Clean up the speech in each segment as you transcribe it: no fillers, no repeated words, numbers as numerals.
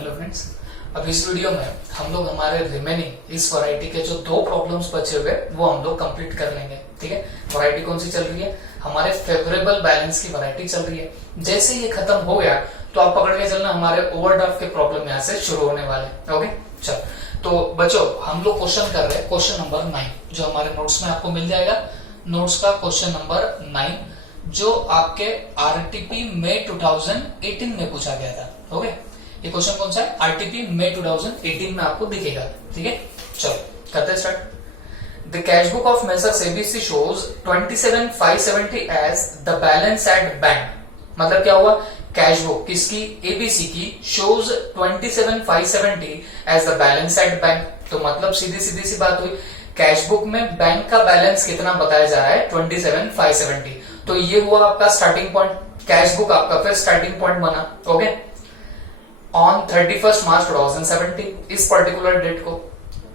Hello friends, अब इस video में हम लोग हमारे रिमेनिंग इस वैरायटी के जो दो प्रॉब्लम्स बचे हुए वो हम लोग कंप्लीट कर लेंगे। ठीक है, वैरायटी कौन सी चल रही है? हमारे फेवरेबल बैलेंस की वैरायटी चल रही है। जैसे ये खत्म हो गया तो आप पकड़ के चलना, हमारे ओवरड्राफ्ट के प्रॉब्लम यहाँ से शुरू होने वाले। ओके चल, तो बच्चों हम लोग क्वेश्चन कर रहे हैं, क्वेश्चन नंबर 9 जो हमारे नोट्स में आपको मिल जाएगा। नोट्स का क्वेश्चन नंबर 9 जो आपके आरटीपी मई 2018 में पूछा गया था। ओके, ये क्वेश्चन कौन सा है? आरटीपी मई 2018 में आपको दिखेगा। ठीक है, चलो करते हैं start. The cash book of Messrs ABC shows 27,570 as the balance at bank. मतलब क्या हुआ? कैश बुक किसकी? एबीसी की shows 27,570 as the balance at bank. तो मतलब सीधी सीधी सी बात हुई, कैश बुक में बैंक का बैलेंस कितना बताया जा रहा है? 27,570। तो ये हुआ आपका स्टार्टिंग पॉइंट, कैश बुक आपका फिर स्टार्टिंग पॉइंट बना। ओके, ऑन 31 मार्च 2017 इस पर्टिकुलर डेट को।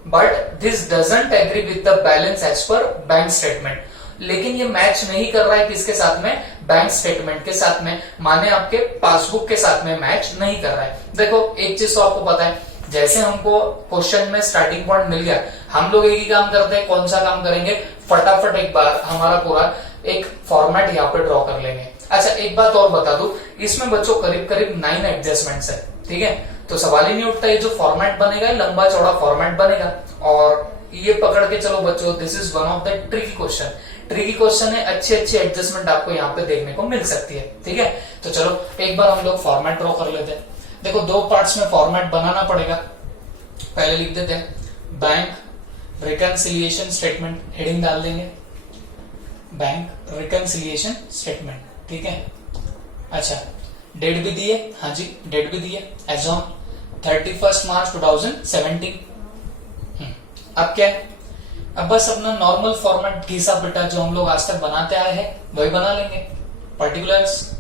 But this doesn't agree with the balance as per bank statement. लेकिन ये मैच नहीं कर रहा है किसके साथ में? बैंक स्टेटमेंट के साथ में, माने आपके पासबुक के साथ में मैच नहीं कर रहा है। देखो एक चीज तो आपको पता है, जैसे हमको क्वेश्चन में स्टार्टिंग पॉइंट मिल गया, हम लोग एक ही काम करते हैं। कौन सा काम करेंगे? फटाफट एक बार हमारा पूरा एक फॉर्मेट यहाँ पे ड्रॉ कर लेंगे। अच्छा एक बात और बता दूं, इसमें बच्चों करीब करीब 9 एडजस्टमेंट्स है। ठीक है, तो सवाल ही नहीं उठता, ये जो फॉर्मेट बनेगा लंबा चौड़ा फॉर्मेट बनेगा। और ये पकड़ के चलो बच्चों, this is one of the tricky question. Tricky question है, अच्छी अच्छी एडजस्टमेंट आपको यहाँ पे देखने को मिल सकती है। ठीक है, तो चलो एक बार हम लोग फॉर्मेट ड्रॉ कर लेते हैं। देखो दो पार्ट्स में फॉर्मेट बनाना पड़ेगा। पहले लिख देते हैं बैंक रिकंसिलिएशन स्टेटमेंट, हेडिंग डाल देंगे बैंक रिकंसिलिएशन स्टेटमेंट। ठीक है, अच्छा डेट भी दी है, हाँ जी डेट भी दी है, एज ऑन 31 मार्च 2017। अब क्या है? अब बस अपना नॉर्मल फॉर्मेट घिसा पिटा जो हम लोग आज तक बनाते आए हैं वही बना लेंगे। Particulars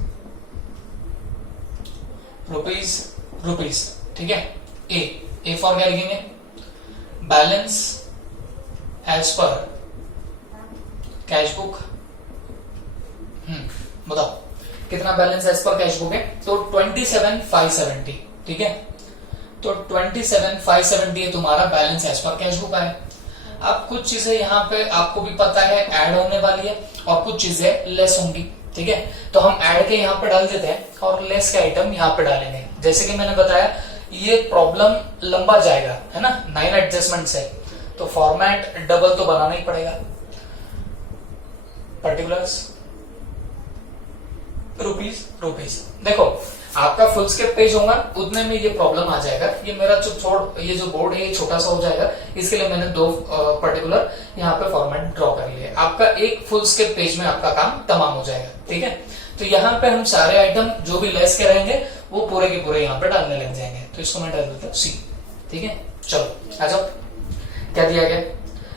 rupees. ठीक है, ए फॉर क्या लिखेंगे? Balance as per cash book. बताओ कितना balance as per cash book है? तो 27,570। ठीक है, तो 27,570 है तुम्हारा balance as per cash book आया। अब कुछ चीजें यहाँ पे आपको भी पता है ऐड होने वाली है और कुछ चीजें लेस होंगी। ठीक है, तो हम ऐड के यहाँ पे डाल देते हैं और लेस के आइटम यहाँ पे डालेंगे। जैसे कि मैंने बताया ये प्रॉब्लम लंबा जाएगा, है ना, 9 एडजस्टमेंट्स है, तो फॉर्मेट डबल तो बनाना ही पड़ेगा। Particulars rupees. देखो आपका फुल स्केप पेज होगा उतने में ये प्रॉब्लम आ जाएगा। ये मेरा ये जो बोर्ड है ये छोटा सा हो जाएगा, इसके लिए मैंने दो पर्टिकुलर यहाँ पे फॉर्मेट ड्रॉ कर लिए। आपका एक फुल स्केप पेज में आपका काम तमाम हो जाएगा। ठीक है, तो यहाँ पे हम सारे आइटम जो भी लेस के रहेंगे वो पूरे के पूरे यहाँ पे डालने लग जाएंगे। तो इसको मैं डाल देता हूँ सी। ठीक है, चलो आ जाओ, क्या दिया गया?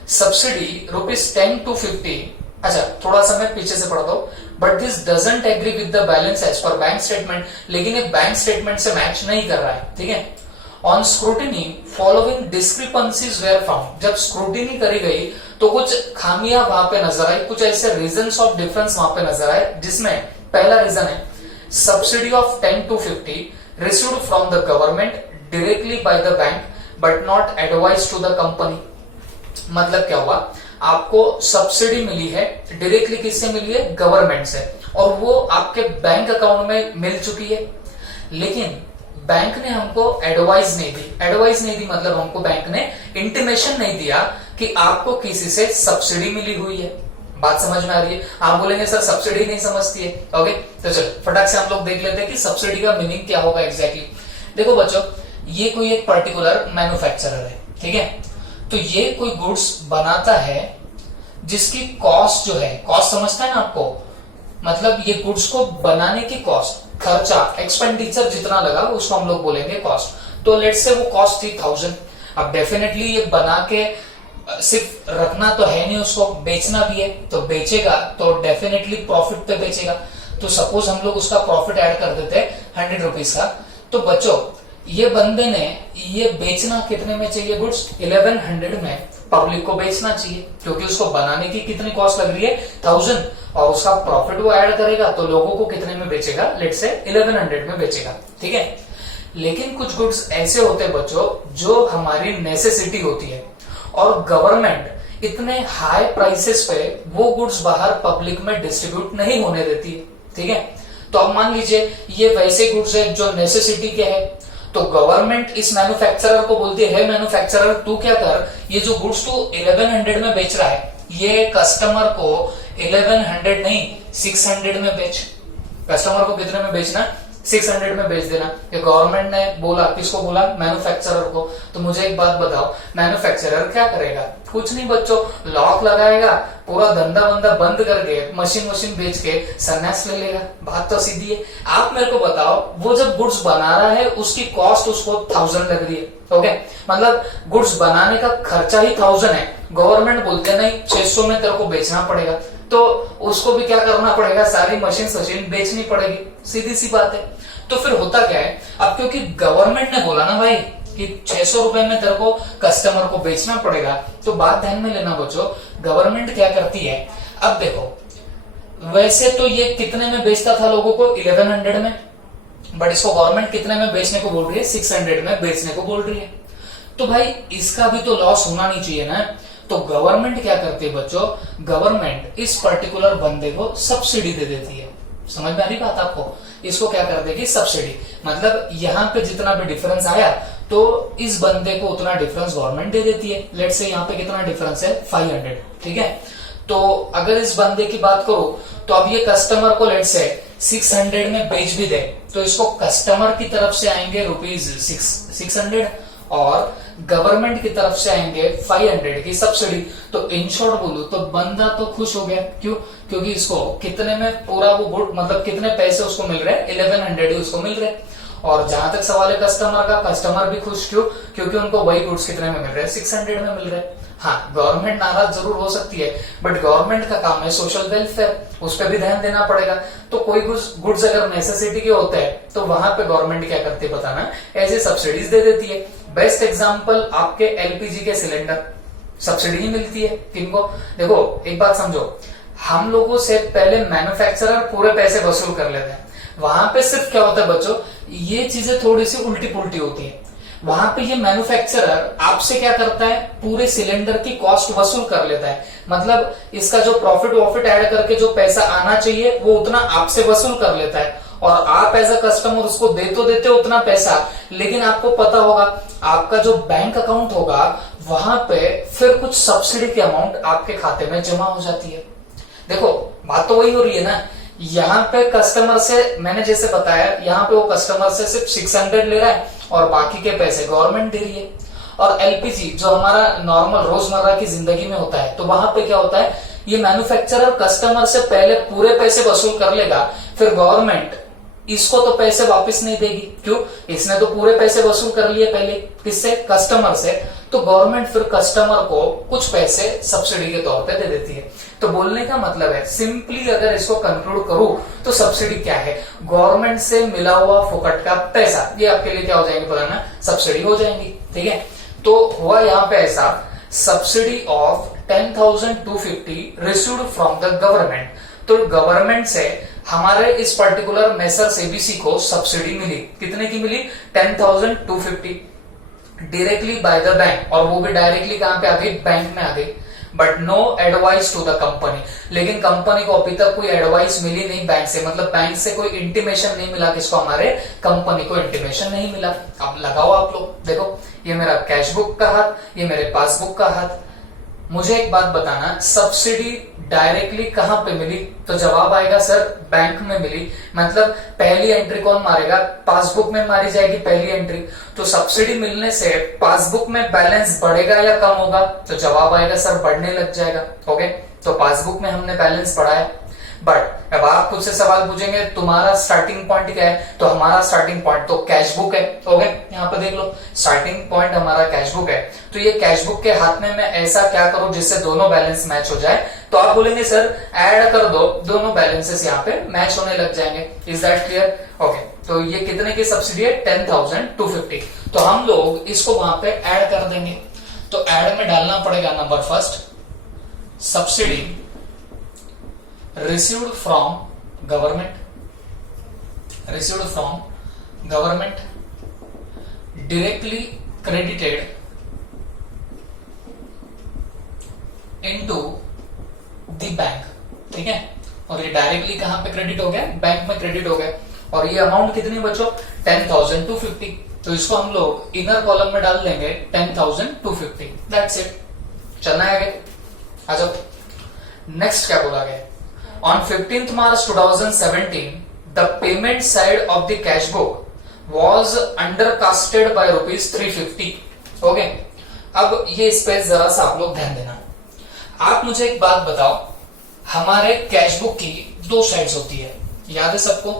Subsidy ₹10 to 50। अच्छा थोड़ा सा मैं पीछे से पढ़ता हूँ। But this doesn't agree with the balance as per bank statement. लेकिन ये बैंक स्टेटमेंट से मैच नहीं कर रहा है। ठीक है, on scrutiny following discrepancies were found. जब स्क्रूटिनी करी गई तो कुछ खामियां वहां पे नजर आई, कुछ ऐसे रीजंस ऑफ डिफरेंस वहां पे नजर आए, जिसमें पहला रीजन है subsidy of 10 to 50 received from the government directly by the bank but not advise to the company. मतलब क्या हुआ? आपको सब्सिडी मिली है, डायरेक्टली किससे मिली है? गवर्नमेंट से, और वो आपके बैंक अकाउंट में मिल चुकी है। लेकिन बैंक ने हमको एडवाइस नहीं दी मतलब हमको बैंक ने इंटीमेशन नहीं दिया कि आपको किसी से सब्सिडी मिली हुई है। बात समझ में आ रही है? आप बोलेंगे सर सब्सिडी नहीं समझती है। ओके, तो चलो फटाक से हम लोग देख लेते हैं कि सब्सिडी का मीनिंग क्या होगा एग्जैक्टली। देखो बच्चों, ये कोई एक पर्टिकुलर मैन्युफैक्चरर है। ठीक है, तो ये कोई गुड्स बनाता है जिसकी कॉस्ट जो है, कॉस्ट समझता है ना आपको, मतलब ये गुड्स को बनाने की कॉस्ट, खर्चा, एक्सपेंडिचर जितना लगा उसको हम लोग बोलेंगे कॉस्ट। तो लेट्स से वो कॉस्ट थी 1000। अब डेफिनेटली ये बना के सिर्फ रखना तो है नहीं, उसको बेचना भी है, तो बेचेगा तो डेफिनेटली प्रॉफिट पे बेचेगा। तो सपोज हम लोग उसका प्रॉफिट ऐड कर देते हैं 100 रुपीज का। तो बच्चों ये बंदे ने ये बेचना कितने में चाहिए? गुड्स 1100 में पब्लिक को बेचना चाहिए, क्योंकि उसको बनाने की कितनी कॉस्ट लग रही है? 1000, और उसका प्रॉफिट वो ऐड करेगा तो लोगों को कितने में बेचेगा? लेट्स से 1100 में बेचेगा। ठीक है, लेकिन कुछ गुड्स ऐसे होते हैं बच्चों जो हमारी नेसेसिटी होती है, और गवर्नमेंट इतने हाई प्राइसेस पे वो गुड्स बाहर पब्लिक में डिस्ट्रीब्यूट नहीं होने देती है। ठीक है, तो अब मान लीजिए ये वैसे गुड्स है जो नेसेसिटी के है, तो गवर्नमेंट इस मैन्युफैक्चरर को बोलती है मैन्युफैक्चरर तू क्या कर, ये जो गुड्स तू 1100 में बेच रहा है ये कस्टमर को 1100 नहीं 600 में बेच। कस्टमर को कितने में बेचना, 600 में बेच देना। ये गवर्नमेंट ने बोला, किसको बोला, मैन्युफैक्चरर को। तो मुझे एक बात बताओ, मैन्युफैक्चरर क्या करेगा, कुछ नहीं बच्चों, लॉक लगाएगा, पूरा धंधा बंदा बंद करके मशीन बेच के सन्यास ले लेगा। बात तो सीधी है। आप मेरे को बताओ, वो जब गुड्स बना रहा है उसकी कॉस्ट उसको 1000 लग रही है, ओके, मतलब गुड्स बनाने का खर्चा ही 1000 है, गवर्नमेंट बोलते नहीं 600 में तेरे को बेचना पड़ेगा, तो उसको भी क्या करना पड़ेगा, सारी मशीन बेचनी पड़ेगी, सीधी सी बात है। तो फिर होता क्या है, अब क्योंकि गवर्नमेंट ने बोला ना भाई कि 600 रुपए में तेरे को कस्टमर को बेचना पड़ेगा, तो बात ध्यान में लेना बच्चों, गवर्नमेंट क्या करती है, अब देखो वैसे तो ये कितने में बेचता था लोगों को, 1100 में, बट इसको गवर्नमेंट कितने में बेचने को बोल रही है, 600 में बेचने को बोल रही है। तो भाई इसका भी तो लॉस होना नहीं चाहिए ना। तो गवर्नमेंट क्या करती है बच्चों, गवर्नमेंट इस पर्टिकुलर बंदे को सब्सिडी दे देती है। समझ में आ रही बात आपको, इसको क्या कर देगी, सब्सिडी, मतलब यहाँ पे जितना भी डिफरेंस आया तो इस बंदे को उतना डिफरेंस गवर्नमेंट दे देती है। लेट्स से यहाँ पे कितना डिफरेंस है, 500, ठीक है। तो अगर इस बंदे की बात करो तो अब ये कस्टमर को लेट्स से 600 में बेच भी दे, तो इसको कस्टमर की तरफ से आएंगे ₹600 और गवर्नमेंट की तरफ से आएंगे 500 की सब्सिडी। तो इन शॉर्ट बोलूं तो बंदा तो खुश हो गया, क्यों, क्योंकि इसको कितने में पूरा वो गुड, मतलब कितने पैसे उसको मिल रहे हैं, 1100 ही उसको मिल रहे हैं। और जहां तक सवाल है कस्टमर का, कस्टमर भी खुश, क्यों, क्योंकि उनको वही गुड्स कितने में मिल रहे हैं, 600 में मिल रहे हैं। हाँ, गवर्नमेंट नाराज जरूर हो सकती है, बट गवर्नमेंट का काम है सोशल वेलफेयर, उस पर भी ध्यान देना पड़ेगा। तो कोई गुड्स अगर नेसेसिटी के होते हैं तो वहां पे गवर्नमेंट क्या करती है बताना, ऐसे सब्सिडीज दे देती है। बेस्ट एग्जांपल आपके एलपीजी के सिलेंडर, सब्सिडी ही मिलती है किनको, देखो एक बात समझो, हम लोगों से पहले मैन्युफैक्चरर पूरे पैसे वसूल कर लेते हैं। वहां पे सिर्फ क्या होता है बच्चों, ये चीजें थोड़ी सी उल्टी पुल्टी होती है। वहां पे ये मैन्युफैक्चरर आपसे क्या करता है, पूरे सिलेंडर की कॉस्ट वसूल कर लेता है, मतलब इसका जो प्रॉफिट वॉफिट ऐड करके जो पैसा आना चाहिए वो उतना आपसे वसूल कर लेता है। और आप एज अ कस्टमर उसको दे तो देते उतना पैसा, लेकिन आपको पता होगा आपका जो बैंक अकाउंट होगा वहां पे फिर कुछ सब्सिडी की अमाउंट आपके खाते में जमा हो जाती है। देखो बात तो वही हो रही है ना, यहाँ पे कस्टमर से मैंने जैसे बताया, यहाँ पे वो कस्टमर से सिर्फ 600 ले रहा है और बाकी के पैसे गवर्नमेंट दे रही है। और एलपीजी जो हमारा नॉर्मल रोजमर्रा की जिंदगी में होता है, तो वहां पे क्या होता है, ये मैन्युफैक्चरर कस्टमर से पहले पूरे पैसे वसूल कर लेगा, फिर गवर्नमेंट इसको तो पैसे वापस नहीं देगी, क्यों, इसने तो पूरे पैसे वसूल कर लिए पहले, किससे, कस्टमर से। तो गवर्नमेंट फिर कस्टमर को कुछ पैसे सब्सिडी के तौर पे दे देती है। तो बोलने का मतलब है, सिंपली अगर इसको कंक्लूड करूं तो सब्सिडी क्या है, गवर्नमेंट से मिला हुआ फुकट का पैसा, ये आपके लिए क्या हो जाएंगे पता ना, सब्सिडी हो जाएंगी, ठीक है। तो हुआ यहाँ पे ऐसा, subsidy of 10,250 received from the government. तो गवर्नमेंट से हमारे इस पर्टिकुलर मेसर्स एबीसी को सब्सिडी मिली, कितने की मिली, 10,250 डायरेक्टली बाय द बैंक, और वो भी डायरेक्टली कहां पे आ गई, बैंक में आ गई। But no advice to the company, लेकिन कंपनी को अभी तक कोई एडवाइस मिली नहीं बैंक से, मतलब बैंक से कोई इंटीमेशन नहीं मिला, किसको, हमारे कंपनी को इंटीमेशन नहीं मिला। अब लगाओ आप लोग, देखो ये मेरा कैश बुक का हाथ, ये मेरे पासबुक का हाथ। मुझे एक बात बताना, सब्सिडी डायरेक्टली कहां पे मिली, तो जवाब आएगा सर बैंक में मिली। मतलब पहली एंट्री कौन मारेगा, पासबुक में मारी जाएगी पहली एंट्री। तो सब्सिडी मिलने से पासबुक में बैलेंस बढ़ेगा या कम होगा, तो जवाब आएगा सर बढ़ने लग जाएगा, ओके। तो पासबुक में हमने बैलेंस बढ़ाया। बट अब आप खुद से सवाल पूछेंगे तुम्हारा स्टार्टिंग पॉइंट क्या है, तो हमारा स्टार्टिंग पॉइंट तो कैश बुक है, ओके। यहाँ पे देख लो, स्टार्टिंग पॉइंट हमारा कैश बुक है। तो ये कैश बुक के हाथ में मैं ऐसा क्या करूं जिससे दोनों बैलेंस मैच हो जाए, तो आप बोलेंगे सर ऐड कर दो, दोनों बैलेंसेस यहाँ पे मैच होने लग जाएंगे। Is that clear, okay. तो ये कितने की सब्सिडी है, 10,250। तो हम लोग इसको वहां पे ऐड कर देंगे। तो ऐड में डालना पड़ेगा number first, subsidy received from government directly credited into the bank, ठीक है। और ये डायरेक्टली कहां पे क्रेडिट हो गया, बैंक में क्रेडिट हो गया। और ये अमाउंट कितनी बचो, 10,250। तो इसको हम लोग इनर कॉलम में डाल देंगे 10,250, दैट्स इट। चलना है आगे, आ जाओ। नेक्स्ट क्या बोला गया, on 15th March 2017 the payment side of the cash book was undercasted by ₹350। Okay, अब ये इस पे जरा सा आप लोग ध्यान देना। आप मुझे एक बात बताओ, हमारे कैश बुक की दो साइड्स होती है, याद है सबको?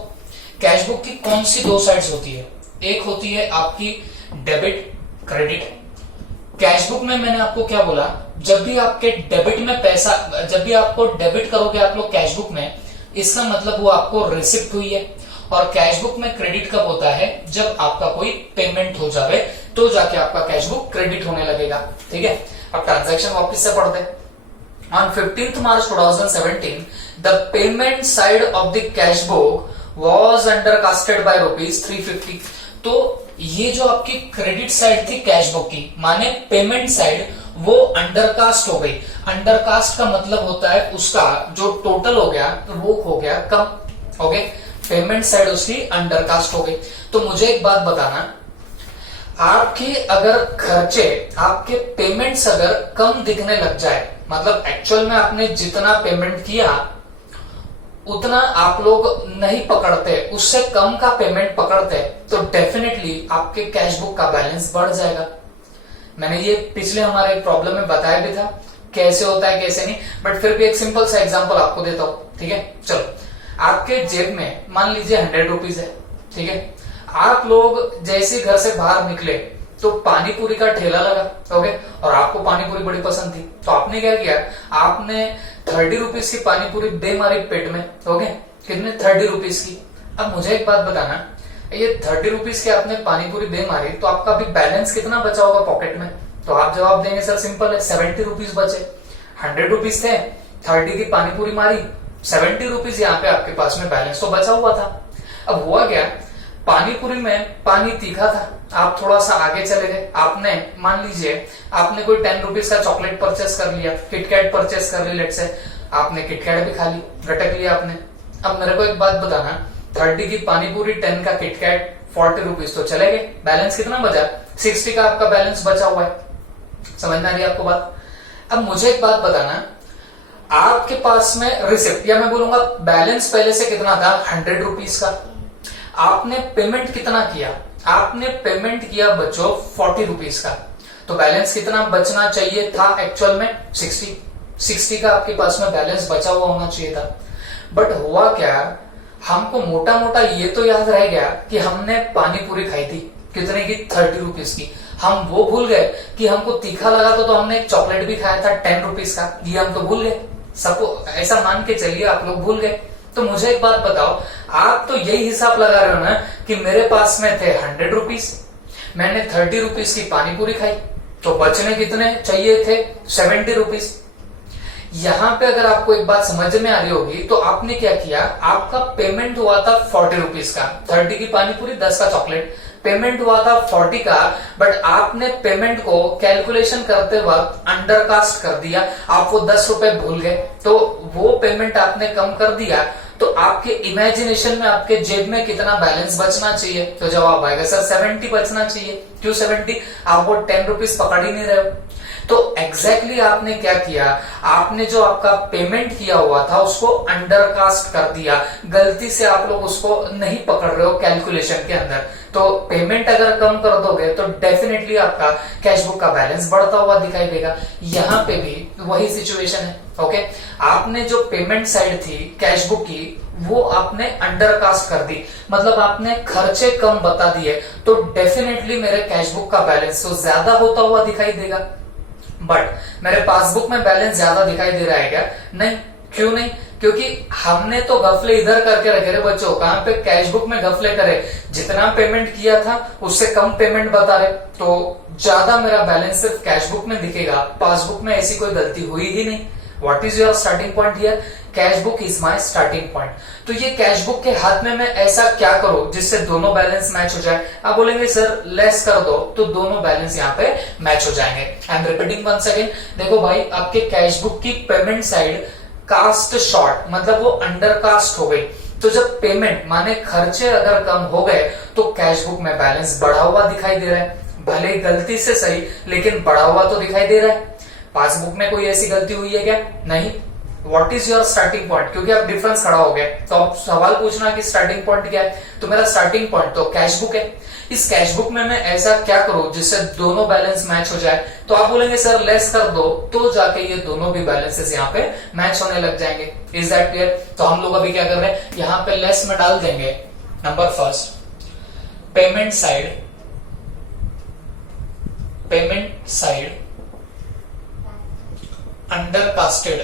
कैश बुक की कौन सी दो साइड्स होती है? एक होती है आपकी डेबिट क्रेडिट। कैश बुक में मैंने आपको क्या बोला, जब भी आपके डेबिट में पैसा, जब भी आपको डेबिट करोगे आप लोग कैश बुक में, इसका मतलब वो आपको रिसिप्ट हुई है। और कैश बुक में क्रेडिट कब होता है, जब आपका कोई पेमेंट हो जावे तो जाके आपका कैश बुक क्रेडिट होने लगेगा, ठीक है। अब ट्रांजैक्शन वापस से पढ़ते हैं। On 15th March 2017, the payment side of the cash book was undercasted by ₹350। तो ये जो आपकी क्रेडिट साइड थी कैश बुक की, माने पेमेंट साइड, वो अंडरकास्ट हो गई। अंडरकास्ट का मतलब होता है उसका जो टोटल हो गया वो हो गया कम। ओके, पेमेंट साइड उसकी अंडरकास्ट हो गई। तो मुझे एक बात बताना, आपके अगर खर्चे, आपके पेमेंट्स अगर कम दिखने लग जाए, मतलब एक्चुअल में आपने जितना पेमेंट किया उतना आप लोग नहीं पकड़ते, उससे कम का पेमेंट पकड़ते, तो डेफिनेटली आपके कैश बुक का बैलेंस बढ़ जाएगा। मैंने ये पिछले हमारे प्रॉब्लम में बताया भी था कैसे होता है कैसे नहीं, बट फिर भी एक सिंपल सा एग्जांपल आपको देता हूं, ठीक है। चलो, आपके जेब में मान लीजिए 100 रुपीज है, ठीक है। आप लोग जैसे घर से बाहर निकले तो पानी पूरी का ठेला लगा, ओके, और आपको पानी पूरी बड़ी पसंद थी, तो आपने क्या किया, आपने 30 रुपीज की पानी पूरी दे मारी पेट में, ओके, कितने, 30 रुपीज की। अब मुझे एक बात बताना, ये 30 रुपीज की आपने पानी पूरी दे मारी, तो आपका अभी बैलेंस कितना बचा होगा पॉकेट में? तो आप जवाब देंगे सर सिंपल है, 70 रुपीज बचे। 100 रुपीज थे, 30 की पानी पूरी मारी, 70 रुपीज यहाँ पे आपके पास में बैलेंस तो बचा हुआ था। अब हुआ क्या, पानी पूरी में पानी तीखा था, आप थोड़ा सा आगे चले गए, आपने मान लीजिए आपने कोई 10 रुपीज का चॉकलेट परचेस कर लिया, किटकैट परचेस कर ली, लेट से आपने किटकैट भी खा ली, गटक लिया आपने। अब मेरे को एक बात बताना, 30 की पानी पूरी, 10 का किटकैट, 40 रुपीज तो चले गए, बैलेंस कितना बचा, 60 का आपका बैलेंस बचा हुआ है। समझ में आ रही है आपको बात? अब मुझे एक बात बताना, आपके पास में रिसिप्ट, या मैं बोलूंगा बैलेंस पहले से कितना था, 100 रुपीज का। आपने पेमेंट कितना किया, आपने पेमेंट किया बच्चों 40 रुपीज का, तो बैलेंस कितना बचना चाहिए था एक्चुअल में, 60 का आपके पास में बैलेंस बचा हुआ होना चाहिए था। बट हुआ क्या, हमको मोटा मोटा ये तो याद रह गया कि हमने पानी पूरी खाई थी, कितने की, 30 रुपीज की। हम वो भूल गए कि हमको तीखा लगा तो हमने एक चॉकलेट भी खाया था 10 रुपीज का, ये हम तो भूल गए। सबको ऐसा मान के चलिए आप लोग भूल गए। तो मुझे एक बात बताओ, आप तो यही हिसाब लगा रहे हो ना कि मेरे पास में थे 100 रुपीज, मैंने 30 रुपीज की पानी पूरी खाई, तो बचने कितने चाहिए थे, 70 रुपीज। यहां पे अगर आपको एक बात समझ में आ रही होगी, तो आपने क्या किया, आपका पेमेंट हुआ था 40 रुपीज का, 30 की पानी पूरी, 10 का चॉकलेट, पेमेंट हुआ था 40 का, बट आपने पेमेंट को कैलकुलेशन करते वक्त अंडरकास्ट कर दिया, आप वो 10 रुपए भूल गए, तो वो पेमेंट आपने कम कर दिया। तो आपके इमेजिनेशन में आपके जेब में कितना बैलेंस बचना चाहिए, तो जवाब आएगा सर 70 बचना चाहिए। क्यों 70? आप वो 10 रुपीज पकड़ ही नहीं रहे हो। तो एग्जैक्टली आपने क्या किया, आपने जो आपका पेमेंट किया हुआ था उसको अंडरकास्ट कर दिया, गलती से आप लोग उसको नहीं पकड़ रहे हो कैलकुलेशन के अंदर। तो पेमेंट अगर कम कर दोगे तो डेफिनेटली आपका कैश बुक का बैलेंस बढ़ता हुआ दिखाई देगा। यहाँ पे भी वही सिचुएशन है, ओके। आपने जो पेमेंट साइड थी कैश बुक की, वो आपने अंडरकास्ट कर दी, मतलब आपने खर्चे कम बता दिए, तो डेफिनेटली मेरे कैश बुक का बैलेंस तो ज्यादा होता हुआ दिखाई देगा। बट मेरे पासबुक में बैलेंस ज्यादा दिखाई दे रहा है क्या? नहीं। क्यों नहीं? क्योंकि हमने तो गफले इधर करके रखे रे बच्चों, कहां पे कैश बुक में गफले करे, जितना पेमेंट किया था उससे कम पेमेंट बता रहे, तो ज्यादा मेरा बैलेंस सिर्फ कैश बुक में दिखेगा, पासबुक में ऐसी कोई गलती हुई ही नहीं। What is your starting point here? Cash book is my starting point. तो ये कैश बुक के हाथ में मैं ऐसा क्या करूं जिससे दोनों बैलेंस मैच हो जाए? आप बोलेंगे सर लेस कर दो, तो दोनों बैलेंस यहाँ पे मैच हो जाएंगे। I am repeating once again, देखो भाई आपके कैश बुक की पेमेंट साइड कास्ट शॉर्ट, मतलब वो अंडर कास्ट हो गई। तो जब पेमेंट माने खर्चे अगर कम हो गए तो कैश बुक में बैलेंस बढ़ा हुआ दिखाई दे रहा है, भले गलती से सही लेकिन बढ़ा हुआ तो दिखाई दे रहा है। पासबुक में कोई ऐसी गलती हुई है क्या? नहीं। What is your starting point? क्योंकि अब डिफरेंस खड़ा हो गया तो अब सवाल पूछना कि स्टार्टिंग पॉइंट क्या है, तो मेरा स्टार्टिंग पॉइंट तो कैश बुक है। इस कैश बुक में मैं ऐसा क्या करूं जिससे दोनों बैलेंस मैच हो जाए? तो आप बोलेंगे सर लेस कर दो, तो जाके ये दोनों भी बैलेंसेस यहाँ पे मैच होने लग जाएंगे। Is that clear? तो हम लोग अभी क्या कर रहे हैं, यहाँ पे लेस में डाल देंगे number first payment side undercasted,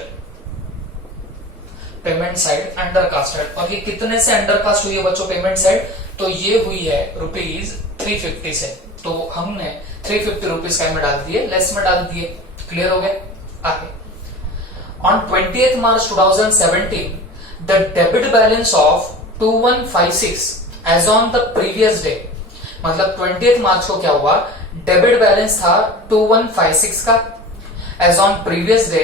payment side undercasted. और ये कितने से अंडरकास्ट हुई है बच्चों पेमेंट साइड? तो ये हुई है ₹350 से, तो हमने 350 रुपीज का में डाल दिए, लेस में डाल दिए। क्लियर हो गया? आगे on 20th March 2017 the debit balance of 2156 as on the previous day, मतलब 20th मार्च को क्या हुआ, डेबिट बैलेंस था 2156 का, as on previous day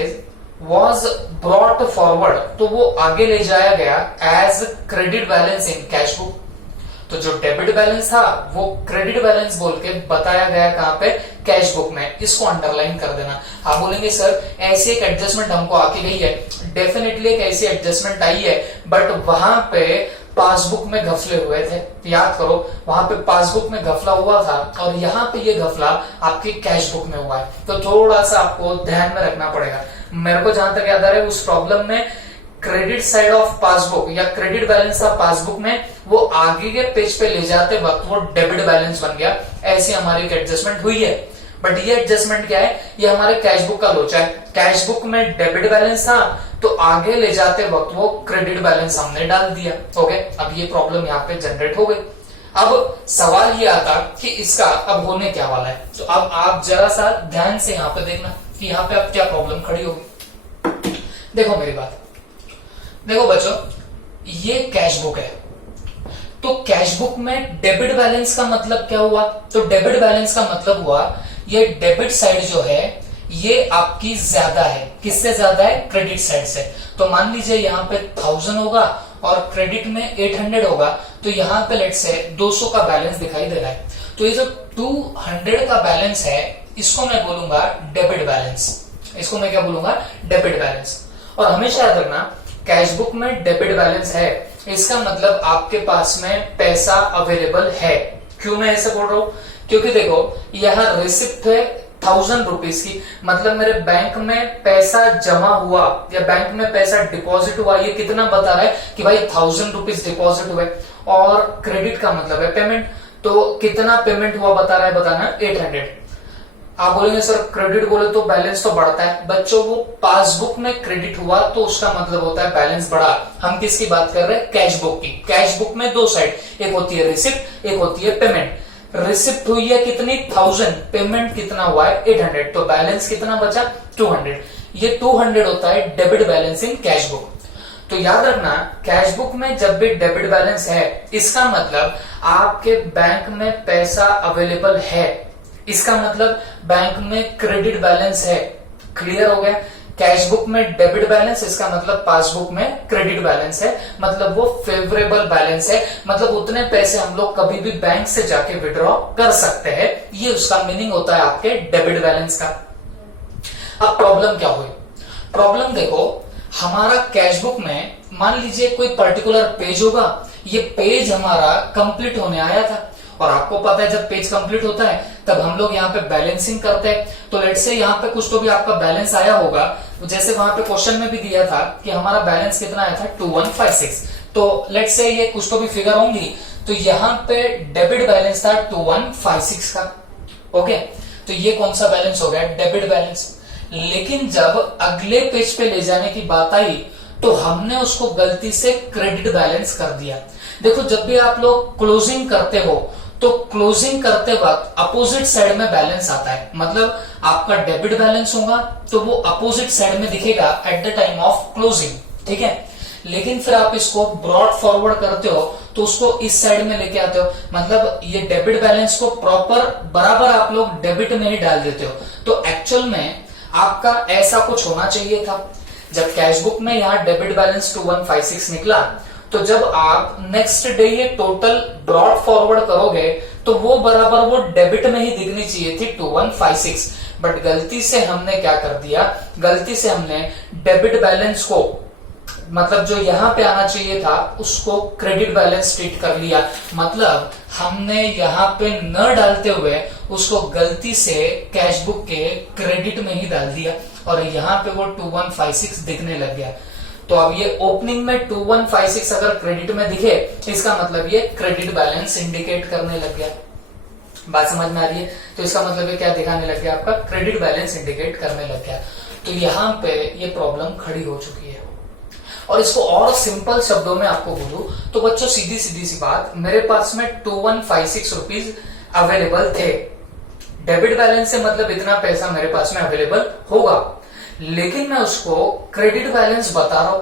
was brought forward, तो वो आगे ले जाया गया as credit balance in cash book. तो जो डेबिट बैलेंस था वो क्रेडिट बैलेंस बोल के बताया गया कहां पे? कैश बुक में। इसको अंडरलाइन कर देना। आप बोलेंगे सर ऐसी एक एडजस्टमेंट हमको आके गई है, डेफिनेटली एक ऐसी एडजस्टमेंट आई है, बट वहां पे पासबुक में घफले हुए थे। याद करो, वहां पे पासबुक में घफला हुआ था और यहाँ पे ये घफला आपके कैश बुक में हुआ है, तो थोड़ा सा आपको ध्यान में रखना पड़ेगा। मेरे को जहां तक याद आ रहा है उस प्रॉब्लम में क्रेडिट साइड ऑफ पासबुक या क्रेडिट बैलेंस था पासबुक में, वो आगे के पेज पे ले जाते वक्त वो डेबिट बैलेंस बन गया। ऐसी हमारी एक एडजस्टमेंट हुई है, बट ये एडजस्टमेंट क्या है, ये हमारे कैश बुक का लोचा है। कैश बुक में डेबिट बैलेंस था तो आगे ले जाते वक्त वो क्रेडिट बैलेंस हमने डाल दिया। ओके, अब ये प्रॉब्लम यहाँ पे जनरेट हो गई। अब सवाल ये आता कि इसका अब होने क्या वाला है, तो अब आप जरा सा ध्यान से यहाँ पे देखना कि यहाँ पे अब क्या प्रॉब्लम खड़ी होगी। देखो मेरी बात, देखो बच्चों ये कैश बुक है, तो कैश बुक में डेबिट बैलेंस का मतलब क्या हुआ? तो डेबिट बैलेंस का मतलब हुआ ये डेबिट साइड जो है ये आपकी ज्यादा है। किससे ज्यादा है? क्रेडिट साइड से। तो मान लीजिए यहाँ पे 1000 होगा और क्रेडिट में 800 होगा, तो यहाँ पे लेट से 200 का बैलेंस दिखाई दे रहा है। तो ये जो 200 का बैलेंस है इसको मैं बोलूंगा डेबिट बैलेंस। इसको मैं क्या बोलूंगा? Debit balance. और हमेशा याद रखना कैश बुक में डेबिट बैलेंस है, इसका मतलब आपके पास में पैसा अवेलेबल है। क्यों मैं ऐसे बोल रहा हूं? क्योंकि देखो यहाँ रिसिप्ट है 1000 रुपीज की, मतलब मेरे बैंक में पैसा जमा हुआ या बैंक में पैसा डिपॉजिट हुआ, ये कितना बता रहा है कि भाई 1000 रुपीज डिपॉजिट हुए। और क्रेडिट का मतलब है पेमेंट, तो कितना पेमेंट हुआ बता रहा है, बताना 800। आप बोलेंगे सर क्रेडिट बोले तो बैलेंस तो बढ़ता है। बच्चों वो पासबुक में क्रेडिट हुआ तो उसका मतलब होता है बैलेंस बढ़ा। हम किसकी बात कर रहे हैं? कैश बुक की। कैश बुक में दो साइड, एक होती है रिसिप्ट, एक होती है पेमेंट। रिसिप्ट हुई है कितनी? 1000, पेमेंट कितना हुआ है? 800, तो बैलेंस कितना बचा? 200। ये 200 होता है debit balance in cash book. तो याद रखना कैश बुक में जब भी डेबिट बैलेंस है इसका मतलब आपके बैंक में पैसा अवेलेबल है, इसका मतलब बैंक में क्रेडिट बैलेंस है। क्लियर हो गया? कैश बुक में डेबिट बैलेंस, इसका मतलब पासबुक में क्रेडिट बैलेंस है, मतलब वो फेवरेबल बैलेंस है, मतलब उतने पैसे हम लोग कभी भी बैंक से जाके विड्रॉ कर सकते हैं। ये उसका मीनिंग होता है आपके डेबिट बैलेंस का। अब प्रॉब्लम क्या हुई? प्रॉब्लम देखो, हमारा कैश बुक में मान लीजिए कोई पर्टिकुलर पेज होगा, ये पेज हमारा कंप्लीट होने आया था और आपको पता है जब पेज कंप्लीट होता है तब हम लोग यहाँ पे बैलेंसिंग करते हैं। तो लेट से यहाँ पे कुछ तो भी आपका बैलेंस आया होगा, जैसे वहां पे क्वेश्चन में भी दिया था कि हमारा बैलेंस कितना आया था 2156। तो लेट से ये कुछ तो भी फिगर होंगी, तो यहाँ पे डेबिट बैलेंस था 2156 का। ओके, तो ये कौन सा बैलेंस हो गया? Debit balance. लेकिन जब अगले पेज पे ले जाने की बात आई तो हमने उसको गलती से क्रेडिट बैलेंस कर दिया। देखो जब भी आप लोग क्लोजिंग करते हो तो क्लोजिंग करते वक्त अपोजिट साइड में बैलेंस आता है, मतलब आपका डेबिट बैलेंस होगा तो वो अपोजिट साइड में दिखेगा at the time of closing, ठीक है। लेकिन फिर आप इसको ब्रॉड फॉरवर्ड करते हो तो उसको इस साइड में लेके आते हो, मतलब ये डेबिट बैलेंस को प्रॉपर बराबर आप लोग डेबिट में ही डाल देते हो। तो एक्चुअल में आपका ऐसा कुछ होना चाहिए था, जब कैश बुक में यहाँ डेबिट बैलेंस 2156 निकला तो जब आप नेक्स्ट डे ये टोटल ब्रॉड फॉरवर्ड करोगे तो वो बराबर वो डेबिट में ही दिखनी चाहिए थी 2156, बट गलती से हमने क्या कर दिया, गलती से हमने डेबिट बैलेंस को मतलब जो यहाँ पे आना चाहिए था उसको क्रेडिट बैलेंस ट्रीट कर लिया, मतलब हमने यहाँ पे न डालते हुए उसको गलती से कैश बुक के क्रेडिट में ही डाल दिया और यहाँ पे वो 2156 दिखने लग गया। तो अब ये ओपनिंग में 2156 अगर क्रेडिट में दिखे इसका मतलब ये क्रेडिट बैलेंस इंडिकेट करने लग गया। बात समझ में आ रही है? तो इसका मतलब ये क्या दिखाने लग गया, आपका क्रेडिट बैलेंस इंडिकेट करने लग गया। तो यहाँ पे ये प्रॉब्लम खड़ी हो चुकी है। और इसको और सिंपल शब्दों में आपको बोलूं तो बच्चों सीधी सी बात, मेरे पास में 2156 रुपीज अवेलेबल थे, डेबिट बैलेंस से मतलब इतना पैसा मेरे पास में अवेलेबल होगा, लेकिन मैं उसको क्रेडिट बैलेंस बता रहा हूं।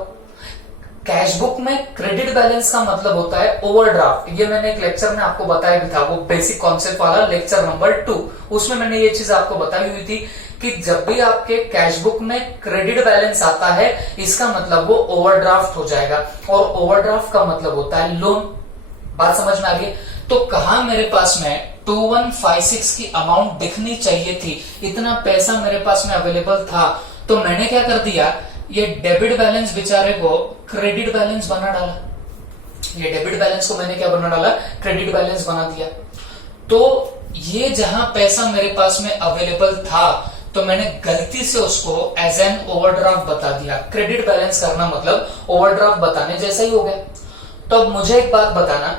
कैश बुक में क्रेडिट बैलेंस का मतलब होता है ओवरड्राफ्ट। ये मैंने एक लेक्चर में आपको बताया भी था, वो बेसिक कॉन्सेप्ट वाला लेक्चर नंबर 2, उसमें मैंने ये चीज आपको बताई हुई थी कि जब भी आपके कैश बुक में क्रेडिट बैलेंस आता है इसका मतलब वो ओवरड्राफ्ट हो जाएगा, और ओवरड्राफ्ट का मतलब होता है लोन। बात समझ में आ गई? तो कहा मेरे पास में 2156 की अमाउंट दिखनी चाहिए थी, इतना पैसा मेरे पास में अवेलेबल था, तो मैंने क्या कर दिया, ये डेबिट बैलेंस बेचारे को क्रेडिट बैलेंस बना डाला। ये डेबिट बैलेंस को मैंने क्या बना डाला, क्रेडिट बैलेंस बना दिया। तो ये जहां पैसा मेरे पास में अवेलेबल था तो मैंने गलती से उसको एज एन ओवरड्राफ्ट बता दिया। क्रेडिट बैलेंस करना मतलब ओवरड्राफ्ट बताने जैसा ही हो गया। तो अब मुझे एक बात बताना,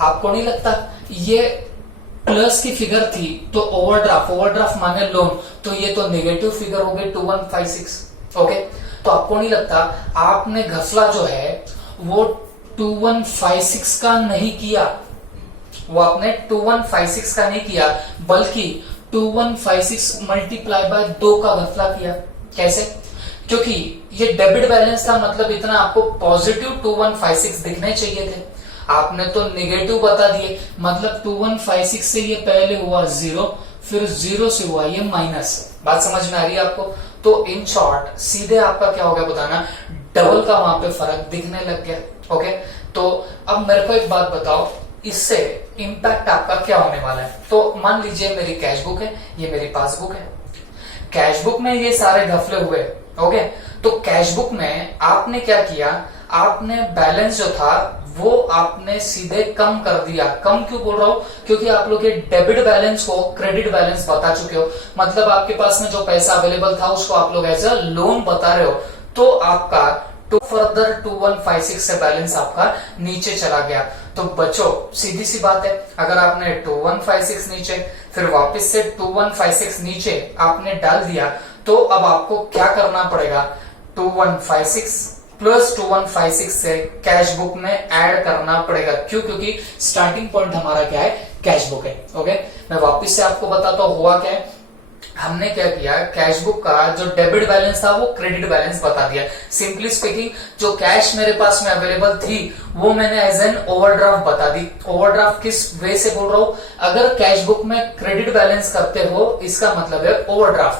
आपको नहीं लगता ये प्लस की फिगर थी तो ओवरड्राफ्ट माने लोन, तो ये तो नेगेटिव फिगर हो गई 2156, ओके। तो आपको नहीं लगता आपने घपला जो है वो 2156 का नहीं किया, वो आपने 2156 का नहीं किया बल्कि 2156 मल्टीप्लाई बाय 2 का घपला किया। कैसे? क्योंकि ये डेबिट बैलेंस था, मतलब इतना आपको पॉजिटिव 2156 दिखने चाहिए थे, आपने तो नेगेटिव बता दिए, मतलब 2156 से ये पहले हुआ 0, फिर 0 से हुआ ये माइनस। बात समझ में आ रही है आपको? तो इन शॉर्ट सीधे आपका क्या हो गया बताना, डबल का वहां पे फर्क दिखने लग गया, ओके। तो अब मेरे को एक बात बताओ, इससे इंपैक्ट आपका क्या होने वाला है? तो मान लीजिए मेरी कैश बुक है, ये मेरी पासबुक है, कैश बुक में ये सारे घपले हुए, ओके। तो कैश बुक में आपने क्या किया, आपने बैलेंस जो था वो आपने सीधे कम कर दिया। कम क्यों बोल रहा हूं? क्योंकि आप लोग ये डेबिट बैलेंस को क्रेडिट बैलेंस बता चुके हो, मतलब आपके पास में जो पैसा अवेलेबल था उसको आप लोग एज अ लोन बता रहे हो, तो आपका फर्दर 2156 से बैलेंस आपका नीचे चला गया। तो बच्चों सीधी सी बात है, अगर आपने 2156 नीचे फिर वापस से 2156 नीचे आपने डाल दिया, तो अब आपको क्या करना पड़ेगा, 2156 प्लस 2156 से कैश बुक में ऐड करना पड़ेगा। क्यों? क्योंकि स्टार्टिंग पॉइंट हमारा क्या है, कैश बुक है, ओके। मैं वापस से आपको बताता हूं हुआ क्या है। हमने क्या किया, कैश बुक का जो डेबिट बैलेंस था वो क्रेडिट बैलेंस बता दिया। सिंपली स्पीकिंग जो कैश मेरे पास में अवेलेबल थी वो मैंने एज एन ओवरड्राफ्ट बता दी। ओवरड्राफ्ट किस वे से बोल रहा हूं, अगर कैश बुक में क्रेडिट बैलेंस करते हो इसका मतलब है ओवरड्राफ्ट,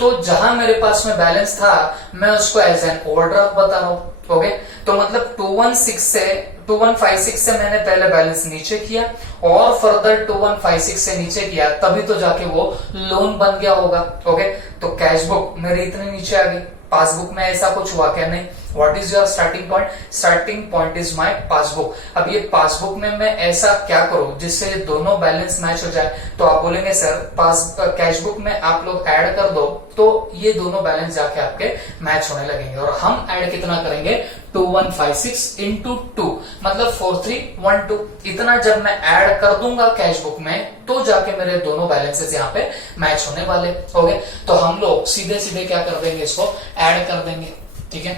तो जहां मेरे पास में बैलेंस था मैं उसको एज एन ओवरड्राफ्ट बता रहा हूं, ओके। तो मतलब 2156 से मैंने पहले बैलेंस नीचे किया और फर्दर 2156 से नीचे किया, तभी तो जाके वो लोन बन गया होगा, ओके। तो कैश बुक मेरी इतनी नीचे आ गई, पासबुक में ऐसा कुछ हुआ क्या? नहीं। What is your starting point? Starting point is my passbook. अब ये पासबुक में मैं ऐसा क्या करूं जिससे ये दोनों बैलेंस मैच हो जाए? तो आप बोलेंगे सर कैश बुक में आप लोग ऐड कर दो तो ये दोनों बैलेंस जाके आपके मैच होने लगेंगे, और हम ऐड कितना करेंगे, 2156 इंटू 2 मतलब 4312। इतना जब मैं ऐड कर दूंगा कैश बुक में तो जाके मेरे दोनों बैलेंसेस यहाँ पे मैच होने वाले, ओके। तो हम लोग सीधे सीधे क्या कर देंगे, इसको ऐड कर देंगे, ठीक है।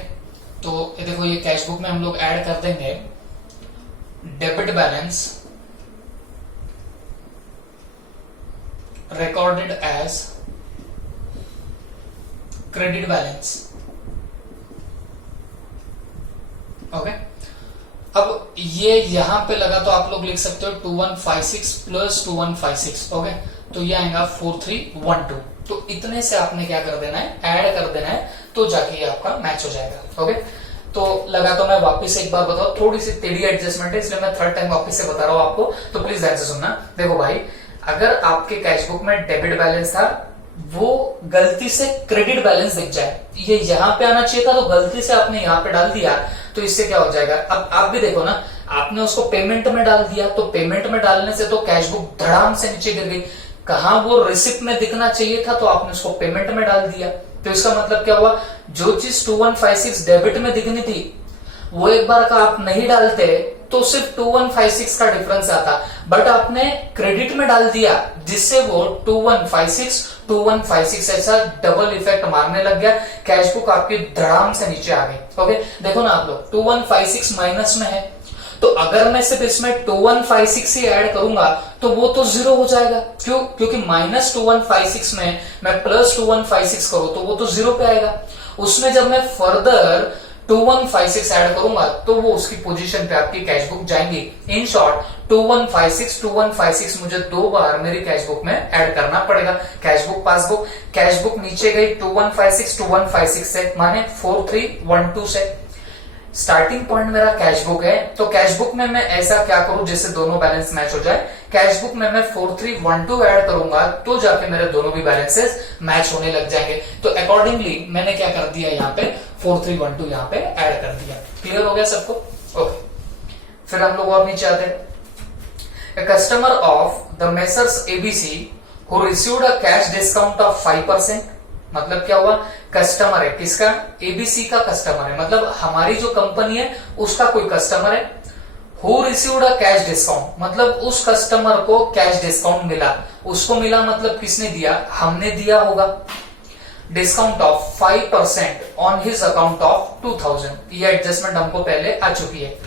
तो ये देखो, ये कैश बुक में हम लोग ऐड कर देंगे debit balance recorded as credit balance. Okay अब ये यहां पे लगा तो आप लोग लिख सकते हो 2156 प्लस 2156. ओके तो ये आएगा 4312. तो इतने से आपने क्या कर देना है, ऐड कर देना है, तो जाके ये आपका मैच हो जाएगा. ओके तो लगा तो मैं वापस एक बार बताऊं, थोड़ी सी टेढ़ी एडजस्टमेंट है इसलिए मैं थर्ड टाइम वापस से बता रहा हूं आपको, तो प्लीज ध्यान से सुनना. देखो भाई, अगर आपके कैश बुक में डेबिट बैलेंस था, वो गलती से क्रेडिट बैलेंस दिख जाए, ये यहां पे आना चाहिए था तो गलती से आपने यहां पे डाल दिया, तो इससे क्या हो जाएगा. अब आप भी देखो ना, आपने उसको पेमेंट में डाल दिया, तो पेमेंट में डालने से तो कैश बुक धड़ाम से नीचे गिर गई. कहां वो रिसिप्ट में दिखना चाहिए था, तो आपने उसको पेमेंट में डाल दिया. तो इसका मतलब क्या हुआ, जो चीज 2156 डेबिट में दिखनी थी, वो एक बार का आप नहीं डालते तो सिर्फ 2156 का डिफरेंस आता, बट आपने क्रेडिट में डाल दिया, जिससे वो 2156 ऐसा डबल इफेक्ट मारने लग गया. कैश बुक आपकी धड़ाम से नीचे आ गई. ओके देखो ना आप लोग, 2156 माइनस में है, तो अगर मैं सिर्फ इसमें 2156 ही ऐड करूंगा तो वो तो जीरो हो जाएगा. क्यों? क्योंकि माइनस 2156 में मैं प्लस 2156 करूं तो वो तो जीरो पे आएगा. उसमें जब मैं फर्दर 2156 ऐड करूंगा तो वो उसकी पोजीशन पे आपकी कैश बुक जाएंगी. इन शॉर्ट 2156 मुझे 2 बार मेरी कैश बुक में ऐड करना पड़ेगा. Cash book passbook, cash book नीचे गई 2156 से, माने 4312 से. स्टार्टिंग पॉइंट मेरा कैश बुक है, तो कैश बुक में मैं ऐसा क्या करूं जिससे दोनों बैलेंस मैच हो जाए. कैश बुक में मैं 4312 ऐड करूंगा तो जाके मेरे दोनों भी बैलेंसेस मैच होने लग जाएंगे. तो अकॉर्डिंगली मैंने क्या कर दिया, यहाँ पे 4312 यहाँ पे ऐड कर दिया. क्लियर हो गया सबको? ओके फिर हम लोग और नीचे आते हैं. A customer of the Messrs ABC who received a cash discount of 5%. मतलब क्या हुआ, कस्टमर है, किसका, एबीसी का कस्टमर है, मतलब हमारी जो कंपनी है उसका कोई कस्टमर है. Who received a cash discount, मतलब उस कस्टमर को कैश डिस्काउंट मिला. उसको मिला मतलब किसने दिया, हमने दिया होगा. Discount of 5% on his account of 2000. ये एडजस्टमेंट हमको पहले आ चुकी है.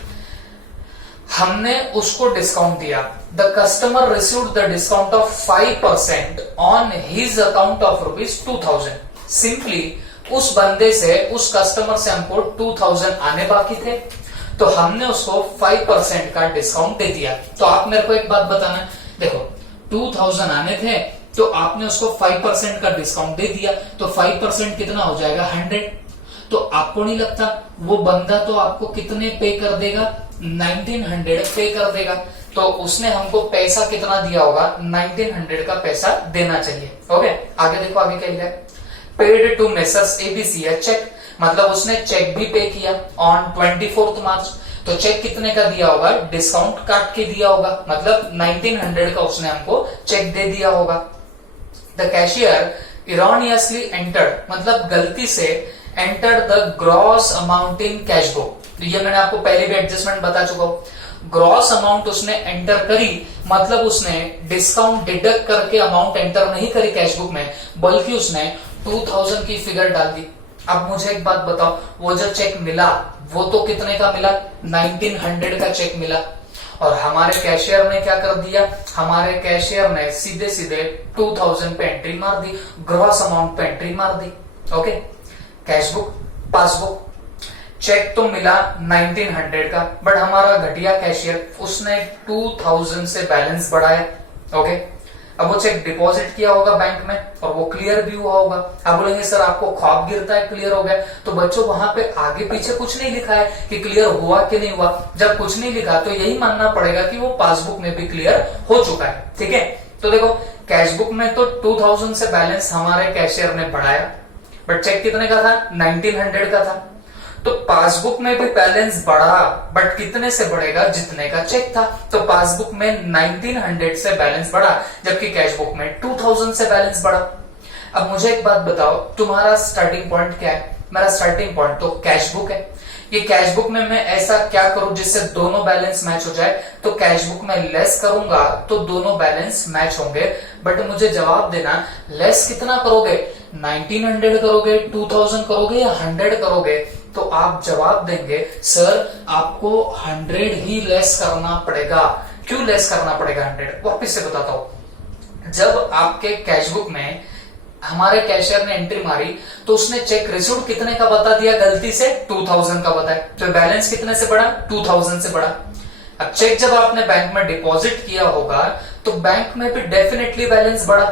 हमने उसको डिस्काउंट दिया. The customer received the discount of 5% on his account of ₹2000. Simply उस बंदे से, उस कस्टमर से हमको 2000 आने बाकी थे, तो हमने उसको 5% का डिस्काउंट दे दिया. तो आप मेरे को एक बात बताना, देखो 2000 आने थे तो आपने उसको 5% का डिस्काउंट दे दिया, तो 5% कितना हो जाएगा, 100. तो आपको नहीं लगता वो बंदा तो आपको कितने पे कर देगा, 1900 पे कर देगा. तो उसने हमको पैसा कितना दिया होगा, 1900 का पैसा देना चाहिए. ओके आगे देखो, आगे क्या लिखा है, paid to Messrs ABC a cheque, मतलब उसने चेक भी पे किया ऑन 24 मार्च. तो चेक कितने का दिया होगा, डिस्काउंट काट के दिया होगा, मतलब 1900 का उसने हमको चेक दे दिया होगा. द कैशियर इरोनियसली एंटर्ड, मतलब गलती से enter the gross amount in cash book. तो ये मैंने आपको पहले भी एडजस्टमेंट बता चुका हूं. ग्रॉस अमाउंट उसने एंटर करी, मतलब उसने डिस्काउंट डिडक्ट करके अमाउंट एंटर नहीं करी कैश बुक में, बल्कि उसने 2000 की फिगर डाल दी. अब मुझे एक बात बताओ, वो जो चेक मिला वो तो कितने का मिला, 1900 का चेक मिला. और हमारे कैशियर ने क्या कर दिया, हमारे कैशियर ने सीधे सीधे 2000 पे एंट्री मार दी, ग्रॉस अमाउंट पे एंट्री मार दी. Okay cash book passbook, cheque तो मिला 1900 का, बट हमारा घटिया कैशियर उसने 2000 से बैलेंस बढ़ाया. ओके अब वो चेक डिपॉजिट किया होगा बैंक में और वो क्लियर भी हुआ होगा. अब बोलेंगे सर आपको ख्वाब गिरता है क्लियर हो गया, तो बच्चों वहां पे आगे पीछे कुछ नहीं लिखा है कि क्लियर हुआ कि नहीं हुआ. जब कुछ नहीं लिखा तो यही मानना पड़ेगा कि वो पासबुक में भी क्लियर हो चुका है. ठीक है, तो देखो कैश बुक में तो 2000 से बैलेंस हमारे कैशियर ने बढ़ाया, बट चेक कितने का था, 1900 का था. तो पासबुक में भी बैलेंस बढ़ा, बट कितने से बढ़ेगा, जितने का चेक था. तो पासबुक में 1900 से बैलेंस बढ़ा, जबकि कैश बुक में 2000 से बैलेंस बढ़ा. अब मुझे एक बात बताओ, तुम्हारा स्टार्टिंग पॉइंट क्या है, मेरा स्टार्टिंग पॉइंट तो कैश बुक है. ये कैश बुक में मैं ऐसा क्या करूं जिससे दोनों बैलेंस मैच हो जाए, तो कैश बुक में लेस करूंगा तो दोनों बैलेंस मैच होंगे. बट मुझे जवाब देना, लेस कितना करोगे, 1900 करोगे, 2000 करोगे या 100 करोगे. तो आप जवाब देंगे सर आपको 100 ही लेस करना पड़ेगा. क्यों लेस करना पड़ेगा 100, वापिस से बताता हूं. जब आपके कैशबुक में हमारे कैशियर ने एंट्री मारी तो उसने चेक रिसीव्ड कितने का बता दिया, गलती से 2000 का बताया, तो बैलेंस कितने से बढ़ा, 2000 से बढ़ा। अब चेक जब आपने बैंक में डिपॉजिट किया होगा तो बैंक में भी डेफिनेटली बैलेंस बढ़ा,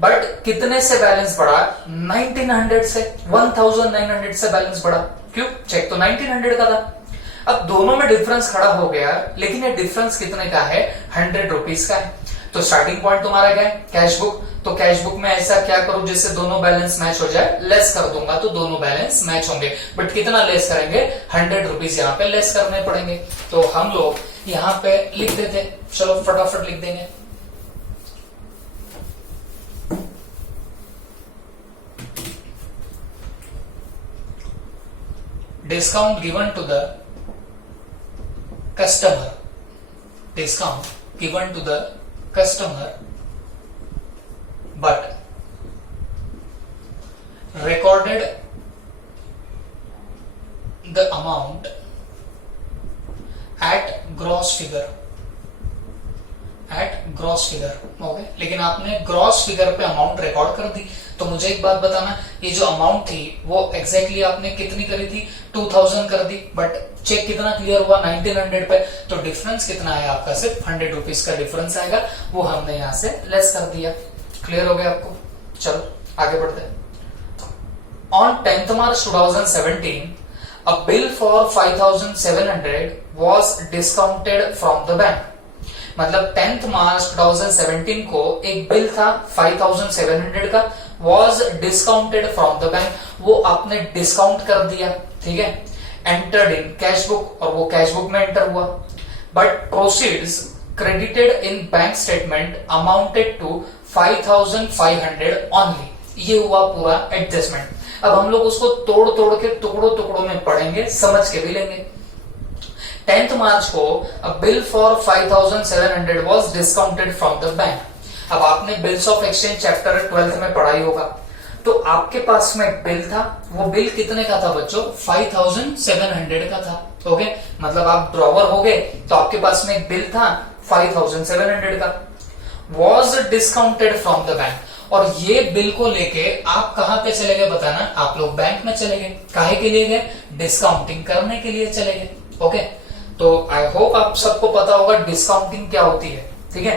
बट कितने से बैलेंस बढ़ा, 1900 से, 1900 से बैलेंस बढ़ा। क्यों, चेक तो 1900 का था। अब दोनों में डिफरेंस खड़ा हो गया, लेकिन ये डिफरेंस कितने का है, 100 रुपीज का है। तो स्टार्टिंग पॉइंट तुम्हारा क्या है, कैशबुक। तो कैशबुक में ऐसा क्या करूं जिससे दोनों बैलेंस मैच हो जाए, लेस कर दूंगा तो दोनों बैलेंस मैच होंगे। बट कितना लेस करेंगे, 100 रुपीज यहाँ पे लेस करने पड़ेंगे। तो हम लोग यहाँ पे लिख देते, चलो फटाफट लिख देंगे। Discount given to the customer, discount given to the customer, but recorded the amount at gross figure, okay. लेकिन आपने ग्रॉस फिगर पे अमाउंट रिकॉर्ड कर दी। तो मुझे एक बात बताना, ये जो अमाउंट थी वो एग्जैक्टली आपने कितनी करी थी, 2000 कर दी, बट चेक कितना क्लियर हुआ, 1900 पे। तो डिफरेंस कितना है आपका, सिर्फ 100 रुपीज का डिफरेंस आएगा, वो हमने यहां से लेस कर दिया। क्लियर हो गया आपको, चलो आगे बढ़ते हैं। On 10th March 2017 a bill for 5700 was discounted from the bank। मतलब 10th March 2017 को एक बिल था 5700 का, was discounted from the bank, वो आपने डिस्काउंट कर दिया, ठीक है। एंटर्ड इन कैशबुक, और वो कैशबुक में एंटर हुआ, but proceeds credited in bank statement amounted to 5500 only. ये हुआ पूरा एडजस्टमेंट। अब हम लोग उसको तोड़ तोड़ के टुकड़ों में पढ़ेंगे, समझ के भी लेंगे। 10th March को a bill for 5700 was discounted from the bank। अब आपने bills of exchange chapter 12th में पढ़ाई होगा, तो आपके पास में एक बिल था, वो बिल कितने का था बच्चों, 5700 का था, ओके। मतलब आप ड्रॉवर हो गए तो आपके पास में एक बिल था 5700 का, was discounted from the bank। और ये बिल को लेके आप कहां पे चले गए बताना, आप लोग बैंक में चले गए। काहे के लिए गए, डिस्काउंटिंग करने के लिए चले गए, ओके। तो आई होप आप सबको पता होगा डिस्काउंटिंग क्या होती है, ठीक है।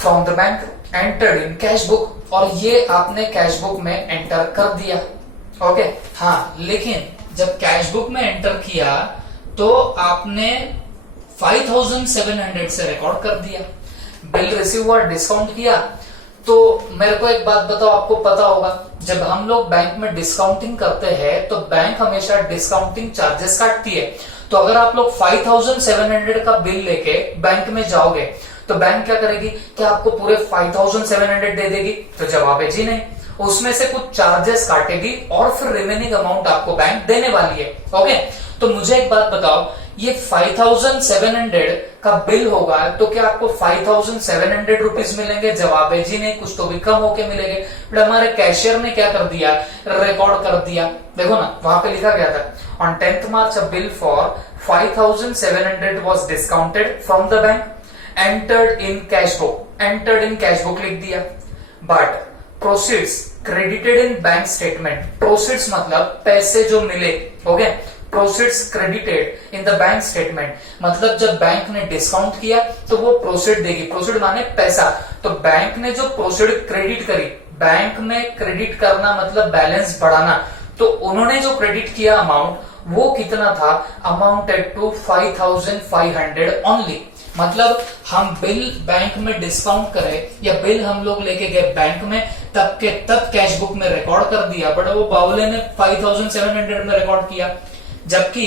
From the bank, entered in cashbook, और ये आपने कैशबुक में एंटर कर दिया, ओके। हाँ, लेकिन जब कैशबुक में एंटर किया तो आपने 5700 से रिकॉर्ड कर दिया। बिल रिसीव हुआ, डिस्काउंट किया। तो मेरे को एक बात बताओ, आपको पता होगा जब हम लोग बैंक में डिस्काउंटिंग करते हैं तो बैंक हमेशा डिस्काउंटिंग चार्जेस काटती है। तो अगर आप लोग 5700 का बिल लेके बैंक में जाओगे तो बैंक क्या करेगी, क्या आपको पूरे 5700 दे देगी? तो जवाब है जी नहीं, उसमें से कुछ चार्जेस काटेगी और फिर रिमेनिंग अमाउंट आपको बैंक देने वाली है, ओके। तो मुझे एक बात बताओ, ये 5700 का बिल होगा तो क्या आपको 5700 रुपीज मिलेंगे? जवाब है जी नहीं, कुछ तो भी कम होके मिलेंगे। बट हमारे कैशियर ने क्या कर दिया, रिकॉर्ड कर दिया। देखो ना, वहां पे लिखा गया था on 10th March a bill for 5700 was discounted from the bank, entered in cash book, entered in cash book लिख दिया। But proceeds credited in bank statement, proceeds मतलब पैसे जो मिले, okay. Proceeds credited in the bank statement मतलब जब bank ने discount किया तो वो प्रोसीड देगी, प्रोसीड माने पैसा। तो बैंक ने जो प्रोसीड क्रेडिट करी, बैंक में क्रेडिट करना मतलब बैलेंस बढ़ाना, तो उन्होंने जो क्रेडिट किया अमाउंट वो कितना था, अमाउंटेड टू 5500 ओनली। मतलब हम बिल बैंक में डिस्काउंट करें या बिल हम लोग लेके गए बैंक में, तब के तब कैश बुक में रिकॉर्ड कर दिया, बट वो बावले ने 5700 में रिकॉर्ड किया। जबकि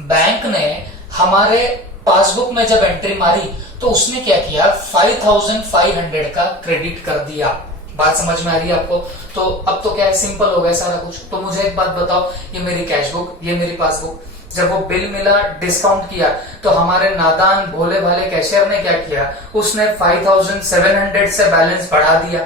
बैंक ने हमारे पासबुक में जब एंट्री मारी तो उसने क्या किया, 5500 का क्रेडिट कर दिया। बात समझ में आ रही है आपको? तो अब तो क्या है, सिंपल हो गया सारा कुछ। तो मुझे एक बात बताओ, ये मेरी कैश बुक, ये मेरी पासबुक, जब वो बिल मिला, डिस्काउंट किया, तो हमारे नादान भोले भाले कैशियर ने क्या किया, उसने 5700 से बैलेंस बढ़ा दिया,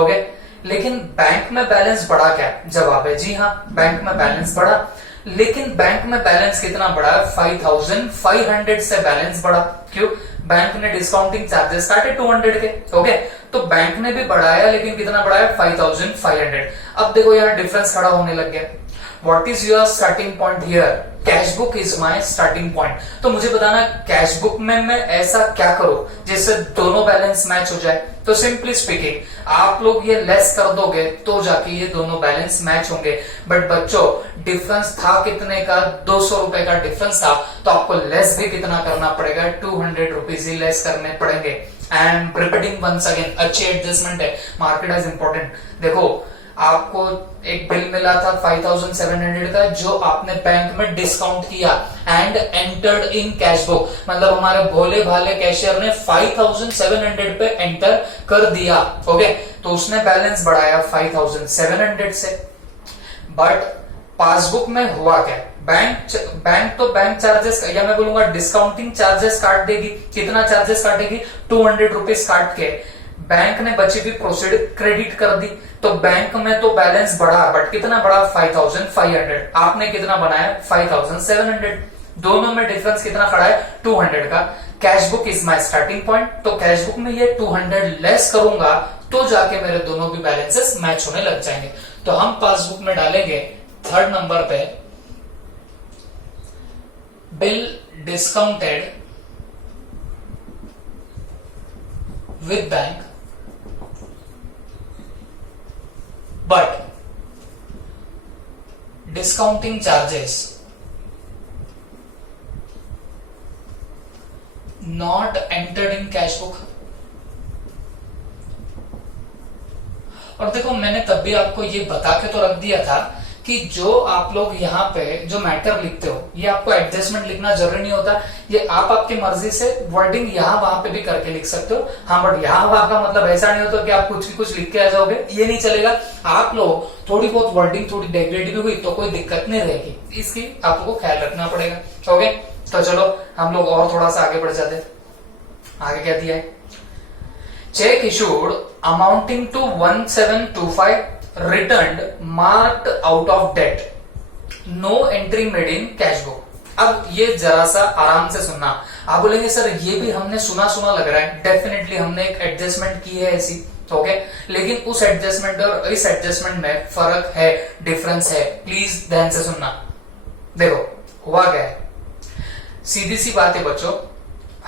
ओके। लेकिन बैंक में बैलेंस बढ़ा क्या? जवाब है जी हाँ, बैंक में बैलेंस बढ़ा। लेकिन बैंक में बैलेंस कितना बढ़ा? 5500 से बैलेंस बढ़ा। क्यों? बैंक ने डिस्काउंटिंग चार्जेस काटे 200 के। ओके, तो बैंक ने भी बढ़ाया, लेकिन कितना बढ़ाया? 5500। अब देखो यहाँ डिफरेंस खड़ा होने लग गया। What is your starting point here? Cash book is my starting point. तो मुझे बताना कैश बुक में मैं ऐसा क्या करूं जिससे दोनों बैलेंस मैच हो जाए। तो सिंपली स्पीकिंग, आप लोग ये लेस कर दोगे तो जाके ये दोनों बैलेंस मैच होंगे। बट बच्चों, डिफरेंस था कितने का? 200 रुपए का डिफरेंस था, तो आपको लेस भी कितना करना पड़ेगा? 200 रुपीज ही लेस करने पड़ेंगे। एंड रिपीटिंग वंस अगेन, अच्छी एडजस्टमेंट है, मार्केट इज इंपॉर्टेंट। देखो, आपको एक बिल मिला था 5700 का, जो आपने बैंक में डिस्काउंट किया and entered in cash book. मतलब हमारे भोले भाले कैशियर ने 5700 पे एंटर कर दिया। ओके, तो उसने बैलेंस बढ़ाया 5700 से। बट पासबुक में हुआ क्या? बैंक तो बैंक चार्जेस, या मैं बोलूंगा डिस्काउंटिंग चार्जेस काट देगी। कितना चार्जेस काटेगी? 200 रुपीज काट के बैंक ने बची हुई प्रोसीड क्रेडिट कर दी। तो बैंक में तो बैलेंस बढ़ा, बट कितना बढ़ा? 5500। आपने कितना बनाया? 5700। दोनों में डिफरेंस कितना खड़ा है? 200 का। Cash book is my starting point, तो कैश बुक में ये 200 लेस करूंगा तो जाके मेरे दोनों भी बैलेंसेस मैच होने लग जाएंगे। तो हम पासबुक में डालेंगे 3rd नंबर पे, bill discounted with bank but discounting charges not entered in cash book। और देखो, मैंने तब भी आपको ये बता के तो रख दिया था कि जो आप लोग यहाँ पे जो मैटर लिखते हो, ये आपको एडजस्टमेंट लिखना जरूरी नहीं होता। ये आप आपकी मर्जी से वर्डिंग यहाँ वहां पे भी करके लिख सकते हो। हाँ, बट यहाँ वहां का मतलब ऐसा नहीं होता कि आप कुछ भी कुछ लिख के आ जाओगे, ये नहीं चलेगा। आप लोग थोड़ी बहुत वर्डिंग थोड़ी डेग्रेड भी हुई तो कोई दिक्कत नहीं रहेगी, इसकी आपको ख्याल रखना पड़ेगा। ओके, तो चलो हम लोग और थोड़ा सा आगे बढ़ जाते। आगे क्या दिया है? Cheque issued amounting to 1725 returned marked out of debt, no entry made in cash book। अब ये जरा सा आराम से सुनना। आप बोलेंगे सर ये भी हमने सुना सुना लग रहा है। डेफिनेटली हमने एक एडजस्टमेंट की है ऐसी, ओके, लेकिन उस एडजस्टमेंट और इस एडजस्टमेंट में फर्क है, डिफरेंस है। प्लीज ध्यान से सुनना। देखो हुआ क्या है, सीधी सी बात है बच्चों,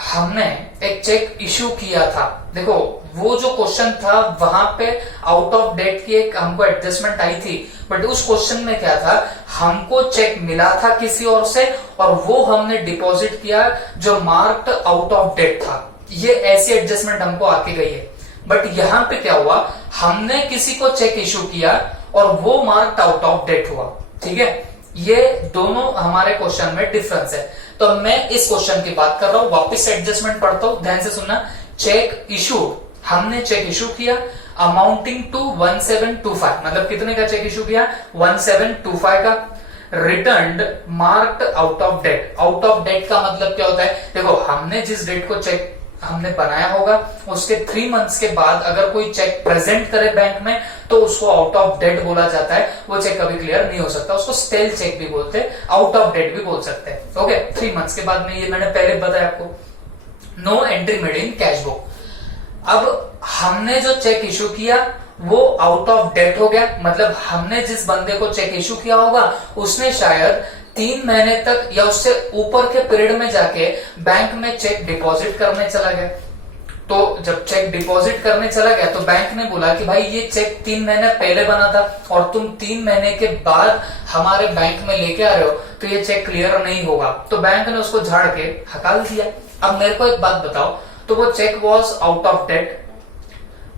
हमने एक चेक इश्यू किया था। देखो वो जो क्वेश्चन था वहां पे आउट ऑफ डेट की एक हमको एडजस्टमेंट आई थी, बट उस क्वेश्चन में क्या था, हमको चेक मिला था किसी और से और वो हमने डिपॉजिट किया जो मार्क्ड आउट ऑफ डेट था। ये ऐसी एडजस्टमेंट हमको आके गई है। बट यहां पे क्या हुआ, हमने किसी को चेक इश्यू किया और वो मार्क्ड आउट ऑफ डेट हुआ। ठीक है, ये दोनों हमारे क्वेश्चन में डिफरेंस है। तो मैं इस क्वेश्चन की बात कर रहा हूं, वापस से एडजस्टमेंट पढ़ता हूं, ध्यान से सुनना। चेक इशू, हमने चेक इशू किया अमाउंटिंग टू 1725, मतलब कितने का चेक इशू किया? 1725 का। Returned marked out of date. Out of date का मतलब क्या होता है? देखो हमने जिस डेट को चेक हमने बनाया होगा उसके 3 मंथ्स के बाद अगर कोई चेक प्रेजेंट करे बैंक में तो उसको आउट ऑफ डेट बोला जाता है। वो चेक कभी क्लियर नहीं हो सकता, उसको स्टेल चेक भी बोलते हैं, आउट ऑफ डेट भी बोल सकते हैं। ओके, 3 मंथ्स के बाद में, ये मैंने पहले बताया आपको। No entry made in cash book. अब हमने जो चेक इशू किया वो आउट ऑफ डेट हो गया, मतलब हमने जिस बंदे को चेक इशू किया होगा उसने शायद 3 महीने तक या उससे ऊपर के पीरियड में जाके बैंक में चेक डिपॉजिट करने चला गया। तो जब चेक डिपॉजिट करने चला गया तो बैंक ने बोला कि भाई ये चेक 3 महीने पहले बना था और तुम 3 महीने के बाद हमारे बैंक में लेके आ रहे हो, तो ये चेक क्लियर नहीं होगा। तो बैंक ने उसको झाड़ के हकाल दिया। अब मेरे को एक बात बताओ, तो वो cheque was out of date,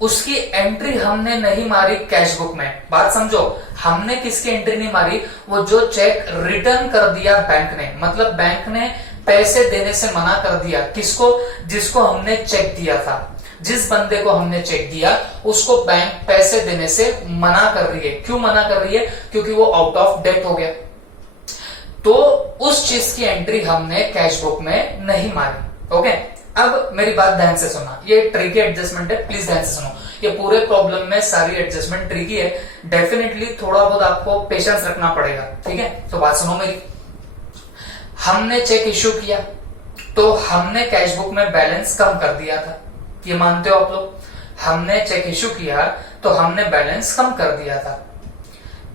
उसकी एंट्री हमने नहीं मारी कैश बुक में। बात समझो, हमने किसकी एंट्री नहीं मारी? वो जो चेक रिटर्न कर दिया बैंक ने, मतलब बैंक ने पैसे देने से मना कर दिया। किसको? जिसको हमने चेक दिया था। जिस बंदे को हमने चेक दिया उसको बैंक पैसे देने से मना कर रही है। क्यों मना कर रही है? क्योंकि वो आउट ऑफ डेट हो गया। तो उस चीज की एंट्री हमने कैश बुक में नहीं मारी। ओके, अब मेरी बात ध्यान से सुना, ये ट्रिकी एडजस्टमेंट है, प्लीज ध्यान से सुनो। ये पूरे प्रॉब्लम में सारी एडजस्टमेंट ट्रिकी है, डेफिनेटली थोड़ा बहुत आपको पेशेंस रखना पड़ेगा। ठीक है, तो बात सुनो मेरी। हमने चेक इश्यू किया, तो हमने कैश बुक में बैलेंस कम कर दिया था, ये मानते हो आप लोग? हमने चेक इश्यू किया तो हमने बैलेंस कम कर दिया था।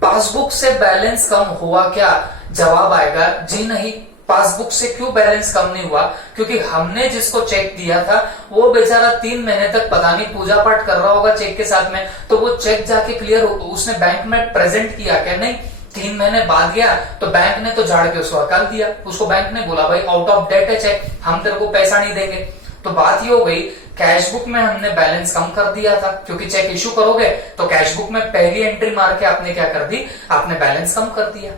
पासबुक से बैलेंस कम हुआ क्या? जवाब आएगा जी नहीं। पासबुक से क्यों बैलेंस कम नहीं हुआ? क्योंकि हमने जिसको चेक दिया था वो बेचारा 3 महीने तक पता नहीं पूजा पाठ कर रहा होगा चेक के साथ में, तो वो चेक जाके क्लियर उसने बैंक में प्रेजेंट किया क्या? नहीं। 3 महीने बाद गया तो बैंक ने तो झाड़ के उसको हटा दिया। उसको बैंक ने बोला भाई आउट ऑफ डेट है चेक, हम तेरे को पैसा नहीं देंगे। तो बात ये हो गई, कैश बुक में हमने बैलेंस कम कर दिया था, क्योंकि चेक इश्यू करोगे तो कैश बुक में पहली एंट्री मार के आपने क्या कर दी? आपने बैलेंस कम कर दिया।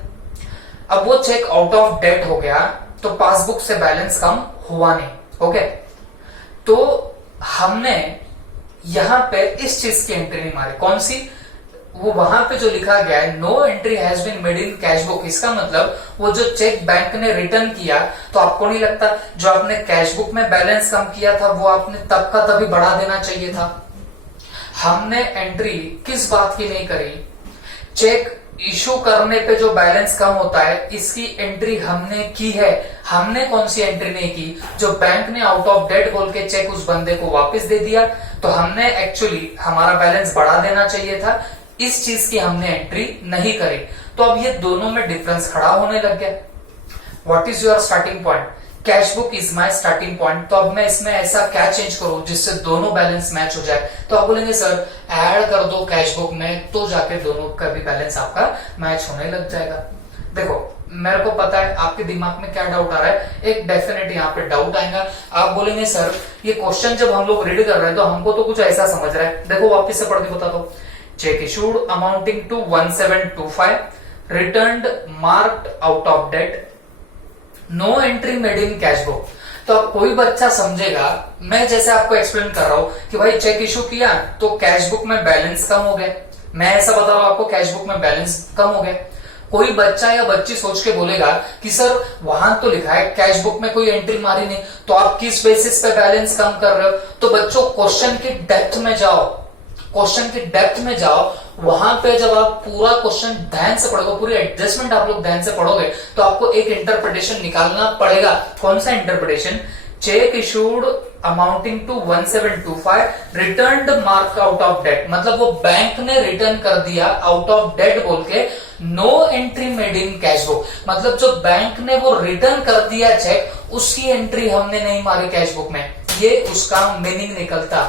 अब वो चेक आउट ऑफ डेट हो गया तो पासबुक से बैलेंस कम हुआ नहीं। ओके, तो हमने यहां पे इस चीज की एंट्री नहीं मारी। कौन सी? वो वहां पे जो लिखा गया है no entry has been made in cash book, इसका मतलब वो जो चेक बैंक ने रिटर्न किया, तो आपको नहीं लगता जो आपने कैश बुक में बैलेंस कम किया था वो आपने तब का तभी बढ़ा देना चाहिए था? हमने एंट्री किस बात की नहीं करी? चेक इशू करने पे जो बैलेंस कम होता है इसकी एंट्री हमने की है। हमने कौन सी एंट्री नहीं की? जो बैंक ने आउट ऑफ डेट बोल के चेक उस बंदे को वापस दे दिया, तो हमने एक्चुअली हमारा बैलेंस बढ़ा देना चाहिए था, इस चीज की हमने एंट्री नहीं करी। तो अब ये दोनों में डिफरेंस खड़ा होने लग गया। What is your starting point? Cash book is my starting point. तो अब मैं इसमें ऐसा क्या चेंज करूं जिससे दोनों बैलेंस मैच हो जाए? तो आप बोलेंगे सर ऐड कर दो कैश बुक में, तो जाके दोनों का भी बैलेंस आपका मैच होने लग जाएगा। देखो मेरे को पता है आपके दिमाग में क्या डाउट आ रहा है, एक डेफिनेट यहाँ पे डाउट आएगा। आप बोलेंगे सर ये क्वेश्चन जब हम लोग रीड कर रहे हैं तो हमको तो कुछ ऐसा समझ रहा है। देखो वापिस से पढ़ के बता दो। Cheque issued amounting to 1725 returned marked out of date, no entry made in cash book. तो अब कोई बच्चा समझेगा, मैं जैसे आपको एक्सप्लेन कर रहा हूं कि भाई चेक इशू किया तो कैश बुक में बैलेंस कम हो गया, मैं ऐसा बता रहा हूं आपको कैश बुक में बैलेंस कम हो गया। कोई बच्चा या बच्ची सोच के बोलेगा कि सर वहां तो लिखा है कैश बुक में कोई एंट्री मारी नहीं, तो आप किस बेसिस पे बैलेंस कम कर रहे हो? तो बच्चों क्वेश्चन की डेप्थ में जाओ, क्वेश्चन की डेप्थ में जाओ। वहां पे जब आप पूरा क्वेश्चन ध्यान से पढ़ोगे, पूरी एडजस्टमेंट आप लोग ध्यान से पढ़ोगे, तो आपको एक इंटरप्रिटेशन निकालना पड़ेगा। कौन सा interpretation? Cheque issued amounting to 1725 returned mark out of date, मतलब वो बैंक ने रिटर्न कर दिया आउट ऑफ डेट बोल के, no entry made in cash book, मतलब जो बैंक ने वो रिटर्न कर दिया चेक उसकी एंट्री हमने नहीं मारी कैश बुक में, ये उसका मीनिंग निकलता।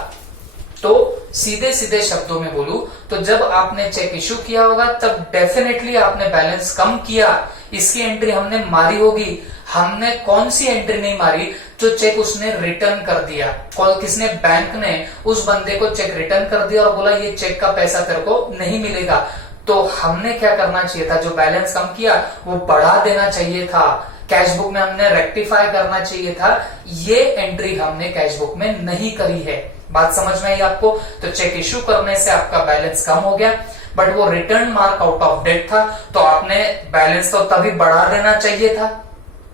तो सीधे सीधे शब्दों में बोलूं तो जब आपने चेक इशू किया होगा तब डेफिनेटली आपने बैलेंस कम किया, इसकी एंट्री हमने मारी होगी। हमने कौन सी एंट्री नहीं मारी? जो चेक उसने रिटर्न कर दिया। कौन? किसने? बैंक ने उस बंदे को चेक रिटर्न कर दिया और बोला ये चेक का पैसा तेरे को नहीं मिलेगा। तो हमने क्या करना चाहिए था? जो बैलेंस कम किया वो बढ़ा देना चाहिए था, कैश बुक में हमने रेक्टिफाई करना चाहिए था। ये एंट्री हमने कैश बुक में नहीं करी है। बात समझ में आई आपको? तो चेक इश्यू करने से आपका बैलेंस कम हो गया, बट वो return mark out of date था, तो आपने बैलेंस तो तभी बढ़ा देना चाहिए था।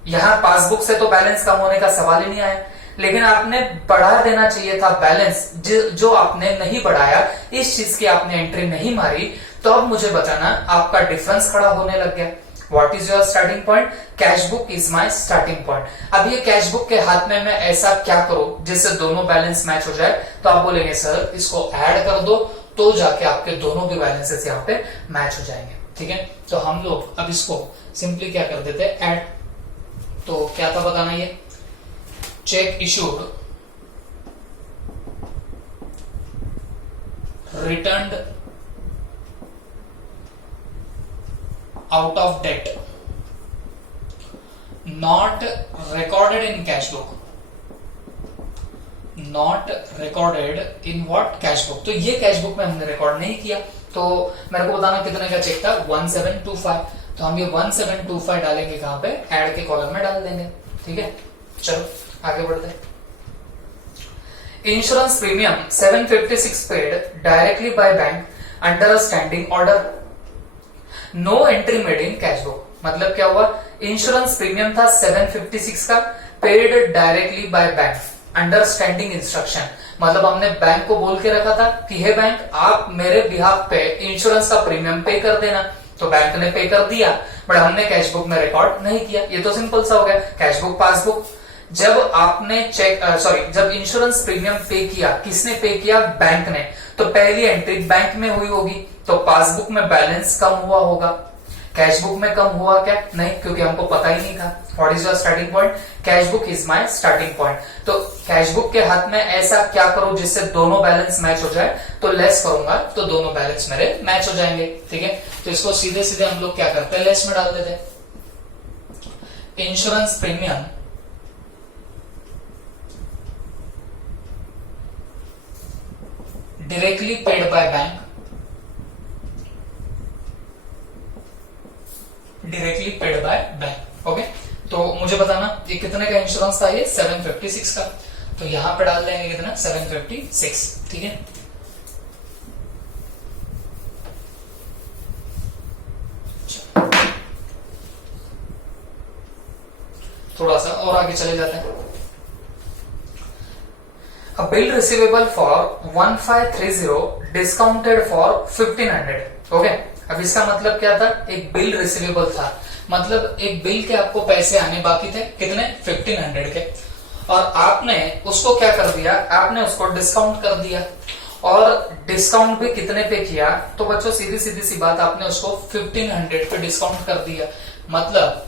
यहां पासबुक से तो बैलेंस कम होने का सवाल ही नहीं आया, लेकिन आपने बढ़ा देना चाहिए था बैलेंस, जो आपने नहीं बढ़ाया, इस चीज की आपने एंट्री नहीं मारी। तो अब मुझे बताना, आपका डिफरेंस खड़ा होने लग गया। What is your starting point? Cash book is my starting point. अब ये कैश बुक के हाथ में मैं ऐसा क्या करूं जिससे दोनों बैलेंस मैच हो जाए? तो आप बोलेंगे सर इसको ऐड कर दो, तो जाके आपके दोनों के बैलेंसेस यहाँ पे मैच हो जाएंगे। ठीक है, तो हम लोग अब इसको सिंपली क्या कर देते हैं? ऐड। तो क्या था बताना, ये check issued returned out of debt not recorded in cash book, not recorded in what? cash book। तो ये कैश बुक में हमने रिकॉर्ड नहीं किया। तो मेरे को बताना कितने का चेक था? 1725। तो हम ये 1725 डालेंगे कहां पे? ऐड के कॉलम में डाल देंगे। ठीक है, चलो आगे बढ़ते हैं। Insurance premium 756 paid directly by bank under a standing order, no entry made in cash book. मतलब क्या हुआ? इंश्योरेंस प्रीमियम था 756 का, paid directly by bank under standing instruction, मतलब हमने बैंक को बोल के रखा था कि हे बैंक आप मेरे बिहाफ पे इंश्योरेंस का प्रीमियम पे कर देना। तो बैंक ने पे कर दिया, बट हमने कैश बुक में रिकॉर्ड नहीं किया। ये तो सिंपल सा हो गया, कैश बुक पासबुक। जब आपने जब इंश्योरेंस प्रीमियम पे किया, किसने पे किया? बैंक ने। तो पहली एंट्री बैंक में हुई होगी, तो पासबुक में बैलेंस कम हुआ होगा। कैश बुक में कम हुआ क्या? नहीं, क्योंकि हमको पता ही नहीं था। What is your starting point? Cash book is my starting point. तो कैश बुक के हाथ में ऐसा क्या करो जिससे दोनों बैलेंस मैच हो जाए? तो लेस करूंगा तो दोनों बैलेंस मेरे मैच हो जाएंगे। ठीक है, तो इसको सीधे सीधे हम लोग क्या करते हैं, लेस में डाल देते हैं। Insurance premium directly paid by bank, directly paid by bank. Okay, तो मुझे बताना ये कितने का इंश्योरेंस था? ये 756 का। तो यहां पे डाल देंगे कितना? 756। ठीक है, थोड़ा सा और आगे चले जाते हैं। A bill receivable for 1530 discounted for 1500। Okay, अब इसका मतलब क्या था? एक बिल रिसीवेबल था, मतलब एक बिल के आपको पैसे आने बाकी थे, कितने? 1500 के, और आपने उसको क्या कर दिया? आपने उसको डिस्काउंट कर दिया। और डिस्काउंट भी कितने पे किया? तो बच्चों सीधी सीधी सी बात, आपने उसको 1500 पे डिस्काउंट कर दिया। मतलब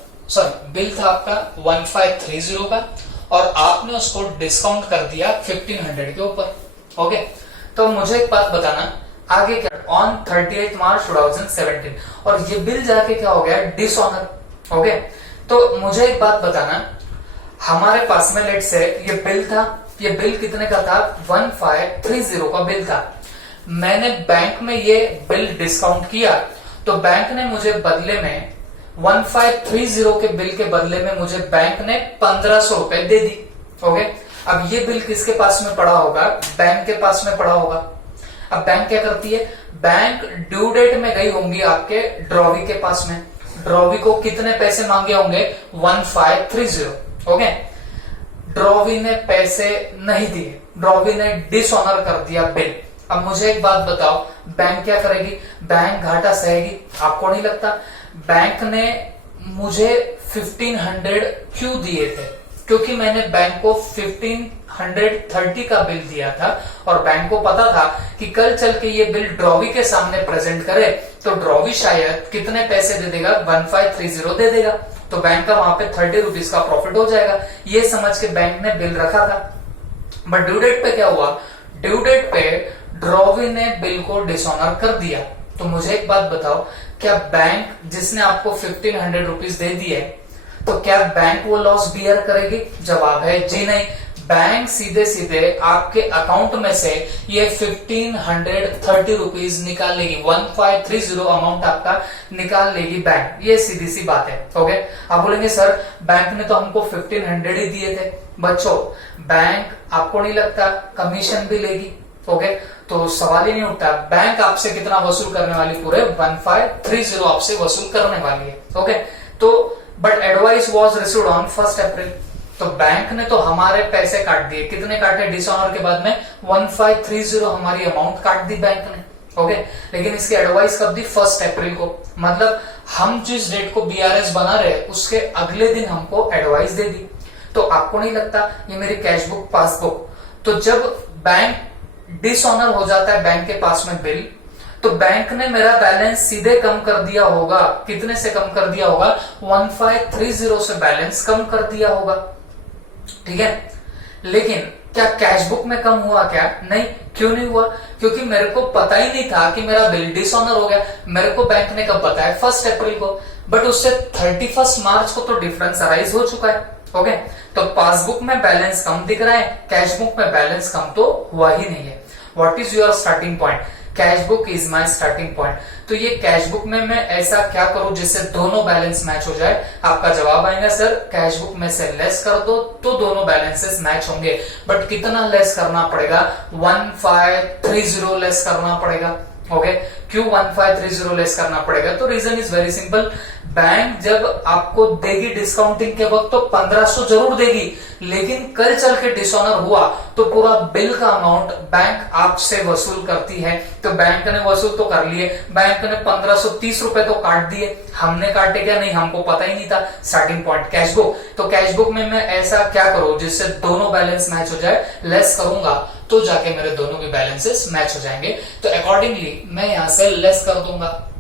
बिल था आपका 1530 का, और आपने उसको डिस्काउंट कर दिया 1500 के ऊपर। ओके, तो मुझे एक बात बताना, आगे क्या? ऑन 38 मार्च 2017, और ये बिल जाके क्या हो गया? डिसऑनर। ओके, तो मुझे एक बात बताना, हमारे पास में लेट से ये बिल था, ये बिल कितने का था? 1530 का बिल था। मैंने बैंक में ये बिल डिस्काउंट किया, तो बैंक ने मुझे बदले में 1530 के बिल के बदले में मुझे बैंक ने 1500 रुपए दे दी। ओके, अब ये बिल किसके पास में पड़ा होगा? बैंक के पास में पड़ा होगा। अब बैंक क्या करती है? बैंक ड्यू डेट में गई होंगी आपके ड्रॉवी के पास में। ड्रॉवी को कितने पैसे मांगे होंगे? 1530। ओके, ड्रॉवी ने पैसे नहीं दिए, ड्रॉवी ने डिसऑनर कर दिया बिल। अब मुझे एक बात बताओ, बैंक क्या करेगी? बैंक घाटा सहेगी? आपको नहीं लगता? बैंक ने मुझे 1500 क्यों दिए थे? क्योंकि मैंने बैंक को 1530 का बिल दिया था, और बैंक को पता था कि कल चल के ये बिल ड्रॉवी के सामने प्रेजेंट करे तो ड्रॉवी शायद कितने पैसे दे देगा? 1530 दे देगा, तो बैंक का वहां पे 30 रुपीज का प्रॉफिट हो जाएगा। ये समझ के बैंक ने बिल रखा था। बट ड्यू डेट पे क्या हुआ? ड्यू डेट पे ड्रॉवी ने बिल को डिसऑनर कर दिया। तो मुझे एक बात बताओ, क्या बैंक जिसने आपको 1500 रुपीज दे दिए, तो क्या बैंक वो लॉस बियर करेगी? जवाब है जी नहीं। बैंक सीधे सीधे आपके अकाउंट में से ये 1530 रुपीज निकाल लेगी, 1530 अमाउंट आपका निकाल लेगी बैंक। ये सीधी सी बात है। ओके, आप बोलेंगे सर बैंक ने तो हमको 1500 ही दिए थे। बच्चों, बैंक आपको नहीं लगता कमीशन भी लेगी? ओके, तो सवाल ही नहीं उठता। बैंक आपसे कितना वसूल करने वाली? पूरे 1530 आपसे वसूल करने वाली है। ओके, तो but advice was received on 1 अप्रैल। तो बैंक ने तो हमारे पैसे काट दिए। कितने काटे? डिसऑनर के बाद में 1530 हमारी अमाउंट काट दी बैंक ने। ओके, लेकिन इसकी एडवाइस कब दी? 1 अप्रैल को। मतलब हम जिस डेट को बीआरएस बना रहे उसके अगले दिन हमको एडवाइस दे दी। तो आपको नहीं लगता ये मेरी कैश बुक, पासबुक, तो जब बैंक डिसऑनर हो जाता है बैंक के पास में बिल, तो बैंक ने मेरा बैलेंस सीधे कम कर दिया होगा। कितने से कम कर दिया होगा? 1530 से बैलेंस कम कर दिया होगा। ठीक है, लेकिन क्या कैश बुक में कम हुआ क्या? नहीं। क्यों नहीं हुआ? क्योंकि मेरे को पता ही नहीं था कि मेरा बिल डिसऑनर हो गया। मेरे को बैंक ने कब बताया? 1 अप्रैल को। बट उससे 31 मार्च को तो डिफरेंस अराइज हो चुका है। ओके, तो पासबुक में बैलेंस कम दिख रहा है, कैश बुक में बैलेंस कम तो हुआ ही नहीं है। What is your starting point? Cash book is my starting point. तो ये कैश बुक में मैं ऐसा क्या करूं जिससे दोनों बैलेंस मैच हो जाए? आपका जवाब आएगा सर कैश बुक में से लेस कर दो तो दोनों बैलेंसेस मैच होंगे। बट कितना लेस करना पड़ेगा? 1530 लेस करना पड़ेगा। ओके, क्यों 1530 लेस करना पड़ेगा? तो reason is very simple, bank जब आपको देगी डिस्काउंटिंग के वक्त तो 1500 जरूर देगी, लेकिन कल चल के डिसऑनर हुआ तो पूरा बिल का अमाउंट बैंक आपसे वसूल करती है। तो बैंक ने वसूल तो कर लिए, बैंक ने 1530 रुपए तो काट दिए, हमने काटे क्या? नहीं, हमको पता ही नहीं था। स्टार्टिंग पॉइंट कैश बुक, तो कैश बुक में मैं ऐसा क्या करूं जिससे दोनों बैलेंस मैच हो जाए, लेस करूंगा तो जाके मेरे दोनों भी बैलेंसेस मैच हो जाएंगे। तो अकॉर्डिंगली मैं यहां से लेस कर दूंगा,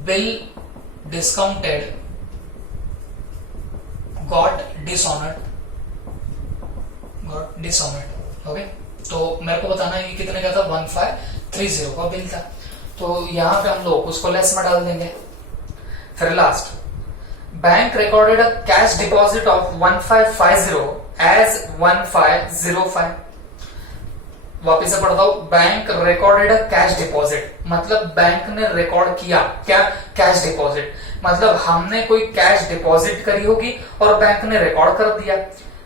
bill discounted got dishonoured, okay. तो मेरे को बताना है कि कितने का था, 1530 का बिल था, तो यहां पे हम लोग उसको लेस में डाल देंगे। फिर last, bank recorded a cash deposit of 1550 as 1505। वापिस से पढ़ता हूं, bank recorded a cash deposit, मतलब बैंक ने रिकॉर्ड किया क्या? कैश डिपॉजिट, मतलब हमने कोई कैश डिपॉजिट करी होगी और बैंक ने रिकॉर्ड कर दिया।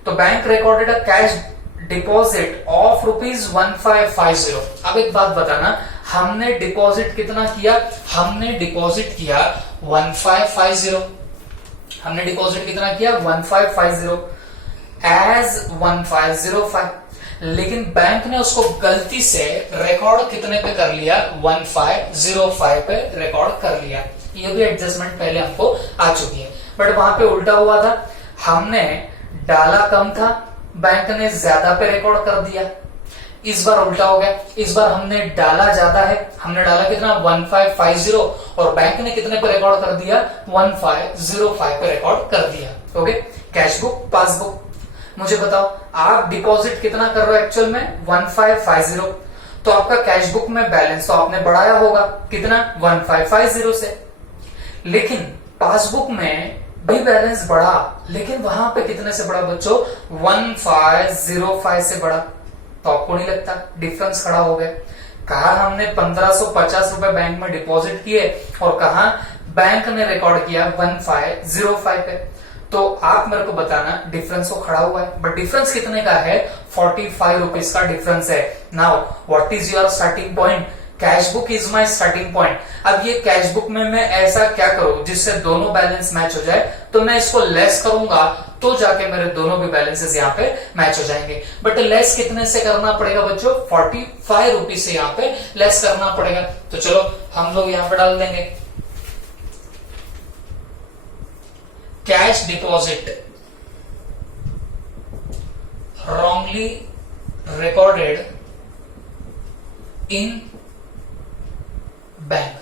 तो bank recorded a cash deposit of ₹1550। अब एक बात बताना, हमने डिपॉजिट कितना किया? हमने डिपॉजिट किया 1550, हमने डिपॉजिट कितना किया? 1550 एज 1505, लेकिन बैंक ने उसको गलती से रिकॉर्ड कितने पे कर लिया? 1505 पे रिकॉर्ड कर लिया। ये भी एडजस्टमेंट पहले हमको आ चुकी है, बट वहां पे उल्टा हुआ था, हमने डाला कम था, बैंक ने ज्यादा पे रिकॉर्ड कर दिया। इस बार उल्टा हो गया, इस बार हमने डाला ज्यादा है, हमने डाला कितना? 1550, और बैंक ने कितने पे रिकॉर्ड कर दिया? 1505 पे रिकॉर्ड कर दिया। ओके, कैश बुक, पासबुक, मुझे बताओ आप डिपॉजिट कितना कर रहे हो एक्चुअल में? 1550, तो आपका कैश बुक में बैलेंस तो आपने बढ़ाया होगा कितना? 1550 से, लेकिन पासबुक में भी बैलेंस बढ़ा, लेकिन वहां पे कितने से बढ़ा बच्चों? 1505 से बढ़ा। तो आपको नहीं लगता डिफरेंस खड़ा हो गया? कहा हमने 1550 रुपए बैंक में डिपॉजिट किए और कहा बैंक ने रिकॉर्ड किया 1505 पे। तो आप मेरे को बताना डिफरेंस तो खड़ा हुआ है, बट डिफरेंस कितने का है? 45 रुपीज का डिफरेंस है। Now what is your starting point? Cash book is my starting point. अब ये कैश बुक में मैं ऐसा क्या करूं जिससे दोनों बैलेंस मैच हो जाए? तो मैं इसको लेस करूंगा तो जाके मेरे दोनों भी बैलेंसेस यहाँ पे मैच हो जाएंगे। बट लेस कितने से करना पड़ेगा बच्चों? 45 रुपीज से यहाँ पे लेस करना पड़ेगा। तो चलो हम लोग यहाँ पे डाल देंगे cash deposit wrongly recorded in bank.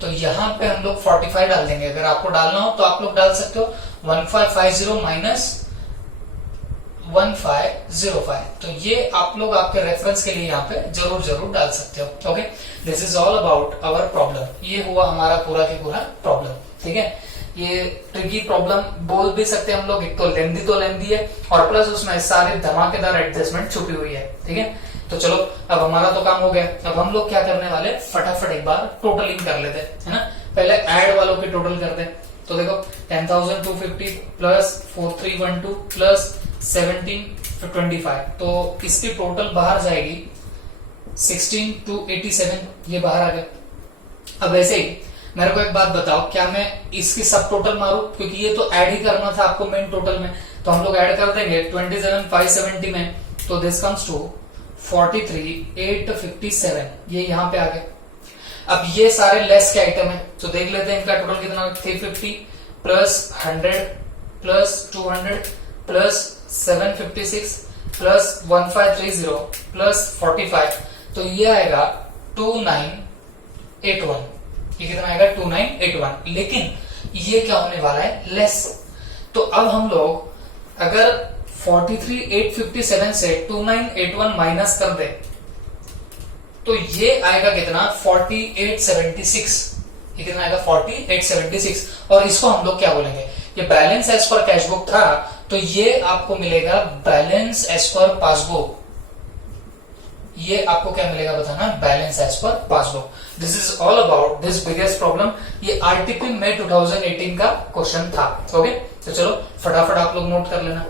तो यहां पे हम लोग 45 डाल देंगे। अगर आपको डालना हो तो आप लोग डाल सकते हो 1550 माइनस 1505। तो ये आप लोग आपके रेफरेंस के लिए यहाँ पे जरूर डाल सकते हो। Okay, this is all about our problem. ये हुआ हमारा पूरा के पूरा प्रॉब्लम। ठीक है, ये ट्रिकी प्रॉब्लम बोल भी सकते हैं हम लोग। एक तो लेंदी है और प्लस उसमें सारे धमाकेदार एडजस्टमेंट छुपी हुई है। ठीक है, तो चलो अब हमारा तो काम हो गया। अब हम लोग क्या करने वाले, फटाफट एक बार टोटलिंग कर लेते हैं ना। पहले ऐड वालों की टोटल करते हैं। तो देखो 10,250 प्लस 4312 प्लस 1725, तो इसकी टोटल बाहर जाएगी 16287। ये बाहर आ गया। अब ऐसे ही मेरे को एक बात बताओ, क्या मैं इसकी सब टोटल मारूं? क्योंकि ये तो ऐड ही करना था आपको मेन टोटल में, तो हम लोग ऐड कर देंगे 27,570 में। तो दिस कम्स टू 43,857। ये यहाँ पे आ गए। अब ये सारे लेस के आइटम है, तो देख लेते हैं इनका टोटल कितना। 350 plus 100 plus 200 plus 756 plus 1530 plus 45, तो ये आएगा 2981। ये कितना आएगा? 2981। लेकिन ये क्या होने वाला है? लेस। तो अब हम लोग अगर 43,857 से 2981 माइनस कर दे तो ये आएगा कितना? 4876। ये कितना आएगा? 4876। और इसको हम लोग क्या बोलेंगे? ये balance as per cash book था, तो ये आपको मिलेगा बैलेंस एज पर पासबुक। ये आपको क्या मिलेगा बताना? Balance as per passbook. This is all about this biggest problem. ये आरटीपी में 2018 का क्वेश्चन था। ओके, तो चलो फटाफट आप लोग नोट कर लेना।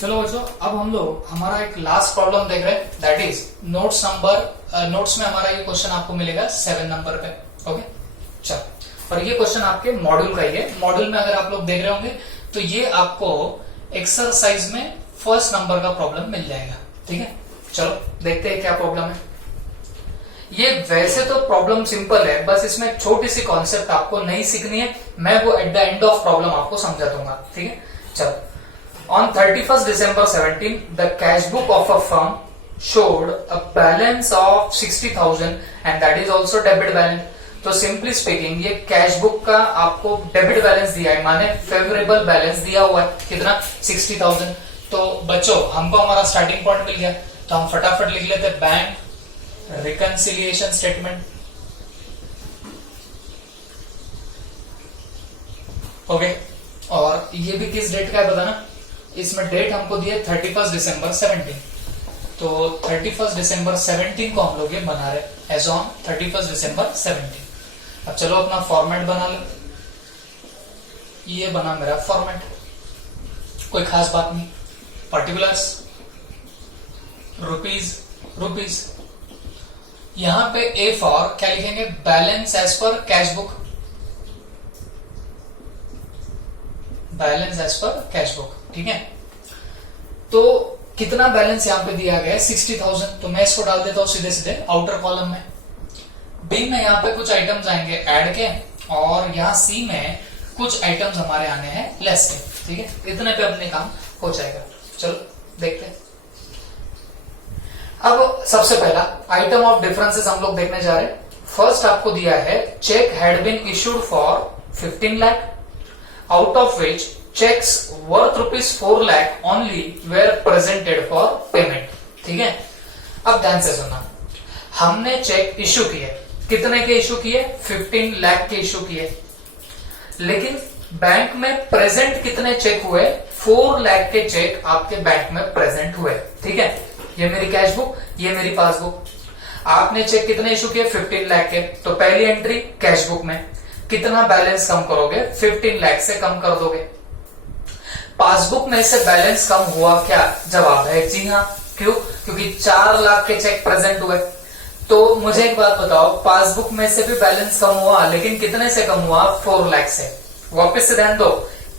चलो बच्चों, अब हम लोग हमारा एक लास्ट प्रॉब्लम देख रहे हैं, दैट इज नोट्स में हमारा ये क्वेश्चन आपको मिलेगा 7 नंबर पे। ओके चलो, और ये क्वेश्चन आपके मॉड्यूल का ही है। मॉड्यूल में अगर आप लोग देख रहे होंगे तो ये आपको एक्सरसाइज में फर्स्ट नंबर का प्रॉब्लम मिल जाएगा। ठीक है, चलो देखते हैं क्या प्रॉब्लम है। ये वैसे तो प्रॉब्लम सिंपल है, बस इसमें एक छोटी सी कॉन्सेप्ट आपको नहीं सीखनी है, मैं वो at the end of problem आपको समझा दूंगा। ठीक है, चलो। On 31st December 17, the cash book of a firm showed a balance of 60,000 and that is also debit balance. तो सिंपली स्पीकिंग ये कैश बुक का आपको डेबिट बैलेंस दिया है, माने फेवरेबल बैलेंस दिया हुआ है, कितना 60,000। तो बच्चों हमको हमारा स्टार्टिंग पॉइंट मिल गया, तो हम फटाफट लिख लेते बैंक रिकंसिलिएशन स्टेटमेंट। ओके, और ये भी किस डेट का है बताना, इसमें डेट हमको दी है 31 दिसंबर 17। तो 31 दिसंबर 17 को हम लोग ये बना रहे एज ऑन 31 दिसंबर 17। अब चलो अपना फॉर्मेट बना लो, ये बना मेरा फॉर्मेट, कोई खास बात नहीं। पर्टिकुलर्स रुपीज, यहां पे ए फॉर क्या लिखेंगे, balance as per cash book, balance as per cash book. ठीक है, तो कितना बैलेंस यहां पे दिया गया है 60,000, तो मैं इसको डाल देता हूं सीधे सीधे आउटर कॉलम में। बी में यहाँ पे कुछ आइटम्स आएंगे ऐड के, और यहाँ सी में कुछ आइटम्स हमारे आने हैं लेस के। ठीक है, इतने पे अपने काम हो जाएगा। चलो देखते हैं। अब सबसे पहला आइटम ऑफ डिफरेंसेस हम लोग देखने जा रहे हैं। फर्स्ट आपको दिया है cheque had been issued for 15 lakh, out of which checks worth ₹4 lakh only were presented for payment। ठीक है, अब ध्यान से सुनना, हमने चेक इशू किए, कितने के इशू किए, 15 लाख के इशू किए, लेकिन बैंक में प्रेजेंट कितने चेक हुए, 4 लाख के चेक आपके बैंक में प्रेजेंट हुए। ठीक है, ये मेरी कैश बुक, ये मेरी पासबुक। आपने चेक कितने इशू किए, 15 लाख के, तो पहली एंट्री कैश बुक में कितना बैलेंस कम करोगे, 15 लाख से कम कर दोगे। पासबुक में से बैलेंस कम हुआ क्या, जवाब है जी हाँ। क्यों, क्योंकि 4 लाख के चेक प्रेजेंट हुए। तो मुझे एक बात बताओ, पासबुक में से भी बैलेंस कम हुआ, लेकिन कितने से कम हुआ, 4 लाख से। वापस से ध्यान दो,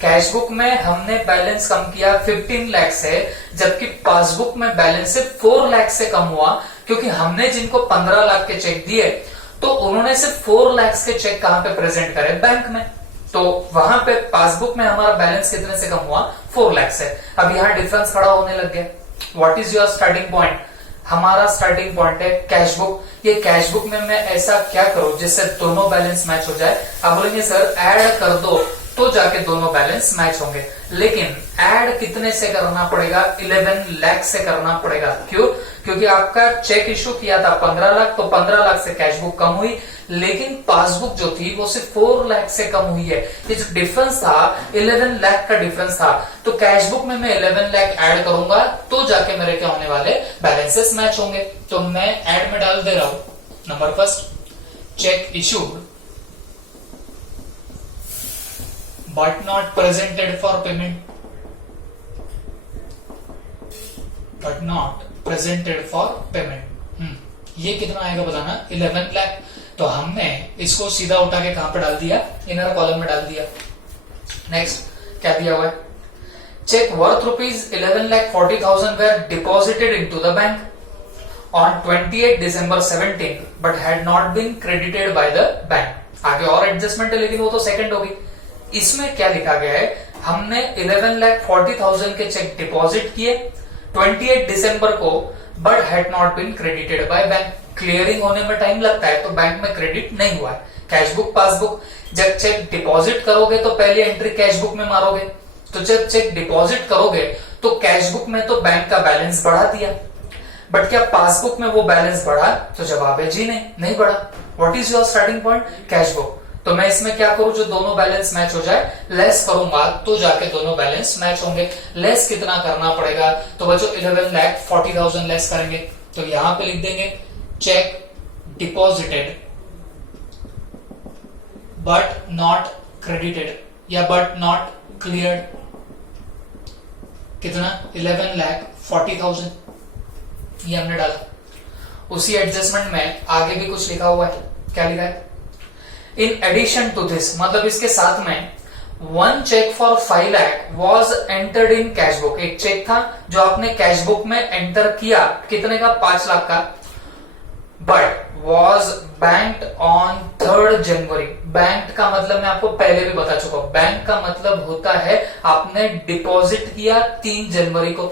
कैश बुक में हमने बैलेंस कम किया 15 लाख से, जबकि पासबुक में बैलेंस सिर्फ 4 लाख से कम हुआ, क्योंकि हमने जिनको 15 लाख के चेक दिए तो उन्होंने सिर्फ 4 लाख के चेक कहां पे प्रेजेंट करे, बैंक में। तो वहां पे पासबुक में हमारा बैलेंस कितने से कम हुआ, 4 लाख से। अब यहाँ डिफरेंस खड़ा होने लग गया। What is your starting point, हमारा स्टार्टिंग पॉइंट है कैश बुक। ये कैश बुक में मैं ऐसा क्या करूं जिससे दोनों बैलेंस मैच हो जाए। आप बोलेंगे सर ऐड कर दो तो जाके दोनों बैलेंस मैच होंगे, लेकिन ऐड कितने से करना पड़ेगा, 11 लाख से करना पड़ेगा। क्यों, क्योंकि आपका चेक इशू किया था 15 लाख, तो 15 लाख से कैश बुक कम हुई, लेकिन पासबुक जो थी वो सिर्फ 4 लाख से कम हुई है। ये जो डिफरेंस था 11 लाख का डिफरेंस था, तो कैश बुक में मैं 11 लाख ऐड करूंगा तो जाके मेरे क्या होने वाले, बैलेंसेस मैच होंगे। तो मैं ऐड में डाल दे रहा हूं number first, check issued but not presented for payment, but not presented for payment। ये कितना आएगा बताना, 11 लाख। तो हमने इसको सीधा उठा के कहां पे डाल दिया, इनर कॉलम में डाल दिया। नेक्स्ट क्या दिया हुआ है, check worth ₹11,40,000 were deposited into the bank on 28 December 17 but had not been credited by the bank। आगे और एडजस्टमेंट है, लेकिन वो तो सेकंड होगी। इसमें क्या लिखा गया है, हमने 11,40,000 के चेक डिपॉजिट किए 28 दिसंबर को, but had not been credited by bank. Clearing होने में टाइम लगता है, तो बैंक में क्रेडिट नहीं हुआ है। कैश बुक पासबुक, जब चेक डिपॉजिट करोगे तो पहली एंट्री कैश बुक में मारोगे, तो जब चेक डिपॉजिट करोगे तो कैश बुक में तो बैंक का बैलेंस बढ़ा दिया, बट क्या पासबुक में वो बैलेंस बढ़ा, तो जवाब है जी नहीं बढ़ा। What is your starting point, cash book. तो मैं इसमें क्या करूं, जो दोनों बैलेंस मैच हो जाए, लेस करूंगा तो जाके दोनों बैलेंस मैच होंगे। लेस कितना करना पड़ेगा, तो बच्चों 11,40,000 लेस करेंगे, तो यहां पे लिख देंगे check deposited but not credited या बट नॉट क्लियर्ड। कितना 11,40,000 ये हमने डाला। उसी एडजस्टमेंट में आगे भी कुछ लिखा हुआ है, क्या लिखा है, इन एडिशन टू दिस, मतलब इसके साथ में 1 cheque for 5 lakh was entered in cash book, एक चेक था जो आपने कैश बुक में एंटर किया, कितने का, 5 लाख का, but was banked on 3 January. Bank का मतलब मैं आपको पहले भी बता चुका हूं, बैंक का मतलब होता है आपने डिपॉजिट किया 3 जनवरी को,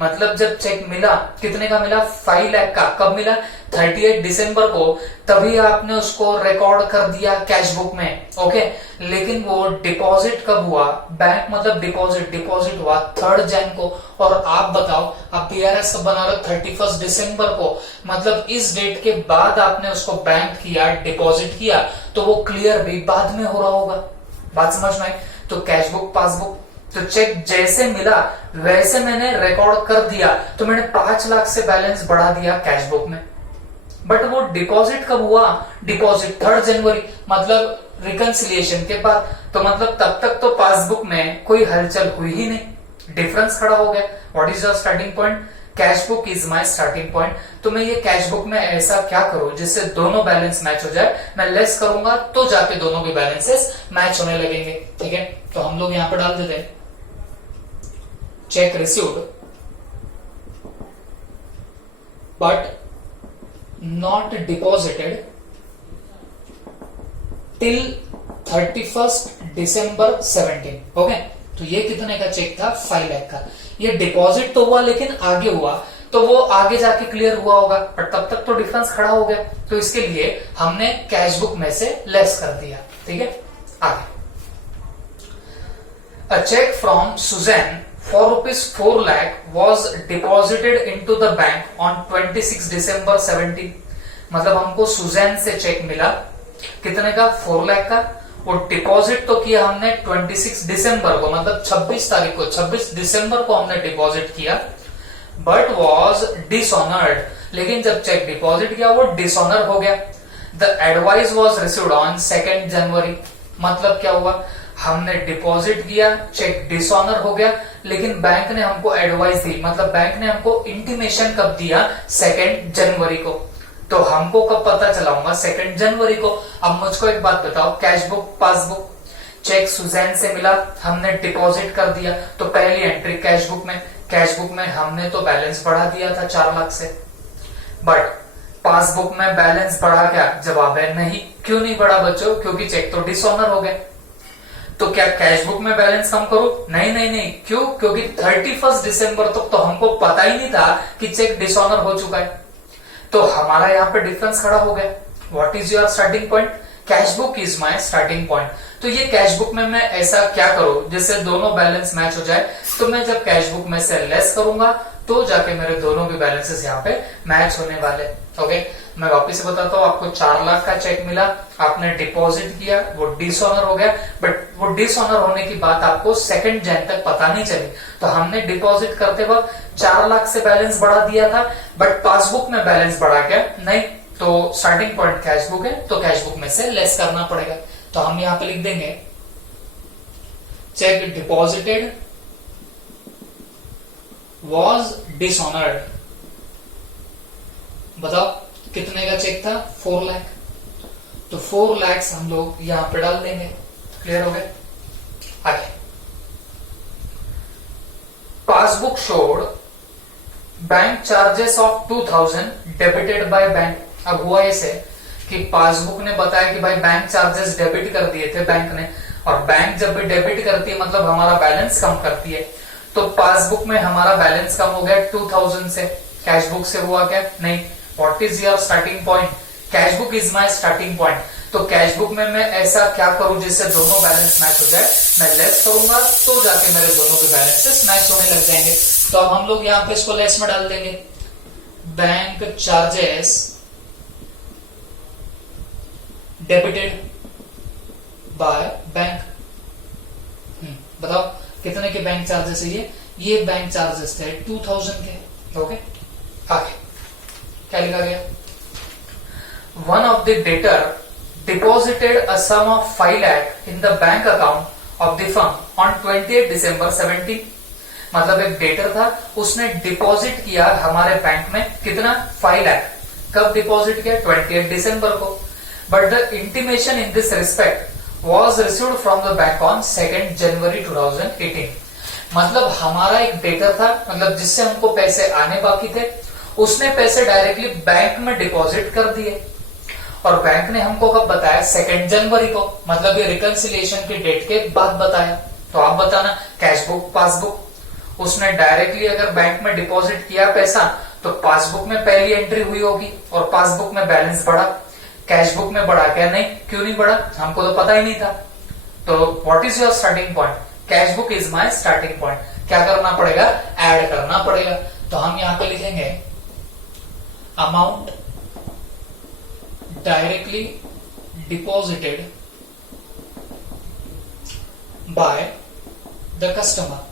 मतलब जब चेक मिला कितने का मिला, 5 लाख का, कब मिला, 38 दिसंबर को, तभी आपने उसको रिकॉर्ड कर दिया कैश बुक में, ओके। लेकिन वो डिपॉजिट कब हुआ, बैंक मतलब डिपॉजिट हुआ 3 जन को, और आप बताओ आप पीआरएस कब बना रहे हो, 31 दिसंबर को, मतलब इस डेट के बाद आपने उसको बैंक किया, डिपॉजिट किया, तो वो क्लियर भी बाद में हो रहा होगा, बात समझ में आई। तो कैश बुक, पासबुक, तो चेक जैसे मिला वैसे मैंने रिकॉर्ड कर दिया, तो मैंने 5 लाख से बैलेंस बढ़ा दिया कैश बुक में, बट वो डिपॉजिट कब हुआ, डिपॉजिट 3 जनवरी, मतलब रिकंसिलिएशन के बाद, तो मतलब तब तक तो पासबुक में कोई हलचल हुई ही नहीं, डिफरेंस खड़ा हो गया। What is your starting point, cash book is my starting point. तो मैं ये कैश बुक में ऐसा क्या करूं जिससे दोनों बैलेंस मैच हो जाए, मैं लेस करूंगा तो जाके दोनों के बैलेंसेस मैच होने लगेंगे, ठीक है। तो हम लोग यहां पर डाल देते हैं check received but not deposited till 31 December 17, okay. तो ये कितने का चेक था, 5 लाख का, ये डिपॉजिट तो हुआ लेकिन आगे हुआ, तो वो आगे जाके क्लियर हुआ होगा, पर तब तक तो डिफरेंस खड़ा हो गया, तो इसके लिए हमने कैश बुक में से लेस कर दिया, ठीक है। आगे, a cheque from Susan for rupees 4 lakh was deposited into the bank on 26 December 17, मतलब हमको सुजैन से चेक मिला कितने का, 4 लाख का, वो डिपॉजिट तो किया हमने 26 दिसंबर को, मतलब 26 तारीख को, 26 दिसंबर को हमने डिपॉजिट किया, बट वॉज डिसऑनर्ड, लेकिन जब चेक डिपॉजिट किया वो डिसऑनर हो गया। The advice was received on 2 जनवरी, मतलब क्या हुआ, हमने डिपॉजिट किया, चेक डिसऑनर हो गया, लेकिन बैंक ने हमको एडवाइस दी, मतलब बैंक ने हमको इंटीमेशन कब दिया, 2 जनवरी को, तो हमको कब पता चला होगा, 2 जनवरी को। अब मुझको एक बात बताओ, cash book, passbook, cheque Susan से मिला, हमने डिपॉजिट कर दिया, तो पहली एंट्री कैश बुक में, कैश बुक में हमने तो बैलेंस बढ़ा दिया था 4 लाख से, बट पासबुक में बैलेंस बढ़ा क्या, जवाब है नहीं। क्यों नहीं बढ़ा बच्चों, क्योंकि चेक तो डिसऑनर हो गया। तो क्या कैश बुक में बैलेंस कम करूं, नहीं नहीं नहीं, क्यों, क्योंकि 31 दिसंबर तक तो हमको पता ही नहीं था कि चेक डिसऑनर हो चुका है, तो हमारा यहाँ पे डिफरेंस खड़ा हो गया। What is your starting point, cash book is my starting point. तो ये कैश बुक में मैं ऐसा क्या करूं जिससे दोनों बैलेंस मैच हो जाए, तो मैं जब कैश बुक में से लेस करूंगा तो जाके मेरे दोनों के बैलेंसेस यहाँ पे मैच होने वाले, ओके। मैं वापिस से बताता हूँ, आपको 4 लाख का चेक मिला, आपने डिपॉजिट किया, वो डिसऑनर हो गया, बट वो डिसऑनर होने की बात आपको 2 जन तक पता नहीं चली, तो हमने डिपॉजिट करते वक्त 4 लाख से बैलेंस बढ़ा दिया था, बट पासबुक में बैलेंस बढ़ा क्या, नहीं, तो स्टार्टिंग पॉइंट कैश बुक है, तो कैश बुक में से लेस करना पड़ेगा। तो हम यहां पे लिख देंगे चेक डिपॉजिटेड वॉज डिसऑनर्ड, बताओ कितने का चेक था, 4 लाख, तो 4 लाख हम लोग यहां पे डाल देंगे, क्लियर हो गया। आगे, passbook showed bank charges of 2000 debited by bank. अब हुआ ऐसे कि पासबुक ने बताया कि भाई बैंक चार्जेस डेबिट कर दिए थे बैंक ने, और बैंक जब भी डेबिट करती है मतलब हमारा बैलेंस कम करती है, तो पासबुक में हमारा बैलेंस कम हो गया 2000 से, कैश बुक से हुआ क्या, नहीं। What is your starting point, cash book is my starting point. तो कैश बुक में मैं ऐसा क्या करूं जिससे दोनों बैलेंस मैच हो जाए, मैं लेस करूंगा तो जाके मेरे दोनों के बैलेंसेस मैच होने लग जाएंगे। तो अब हम लोग यहाँ पे इसको लेस में डाल देंगे, bank charges debited by bank. बताओ कितने के बैंक चार्जेस है, ये बैंक चार्जेस थे 2000 के, ओके। आगे क्या लिखा गया, one of the debtor deposited a sum of 5 lakh in the bank account of the firm on 28 December 17, मतलब एक डेटर था, उसने डिपॉजिट किया हमारे बैंक में कितना 5 लाख। कब डिपॉजिट किया? 28 दिसंबर को। But the intimation in this respect was received from the bank on 2 जनवरी 2018। मतलब हमारा एक डेटर था, मतलब जिससे हमको पैसे आने बाकी थे, उसने पैसे डायरेक्टली बैंक में डिपॉजिट कर दिए और बैंक ने हमको कब बताया? 2 जनवरी को। मतलब ये रिकंसिलिएशन की डेट के बाद बताया। तो आप बताना, कैश बुक पासबुक, उसने डायरेक्टली अगर बैंक में डिपॉजिट किया पैसा तो पासबुक में पहली एंट्री हुई होगी और पासबुक में बैलेंस बढ़ा। कैश बुक में बढ़ा क्या? नहीं। क्यों नहीं बढ़ा? हमको तो पता ही नहीं था। तो what is your starting point? Cash book is my starting point. क्या करना पड़ेगा? ऐड करना पड़ेगा। तो हम यहां पे लिखेंगे amount directly deposited by the customer.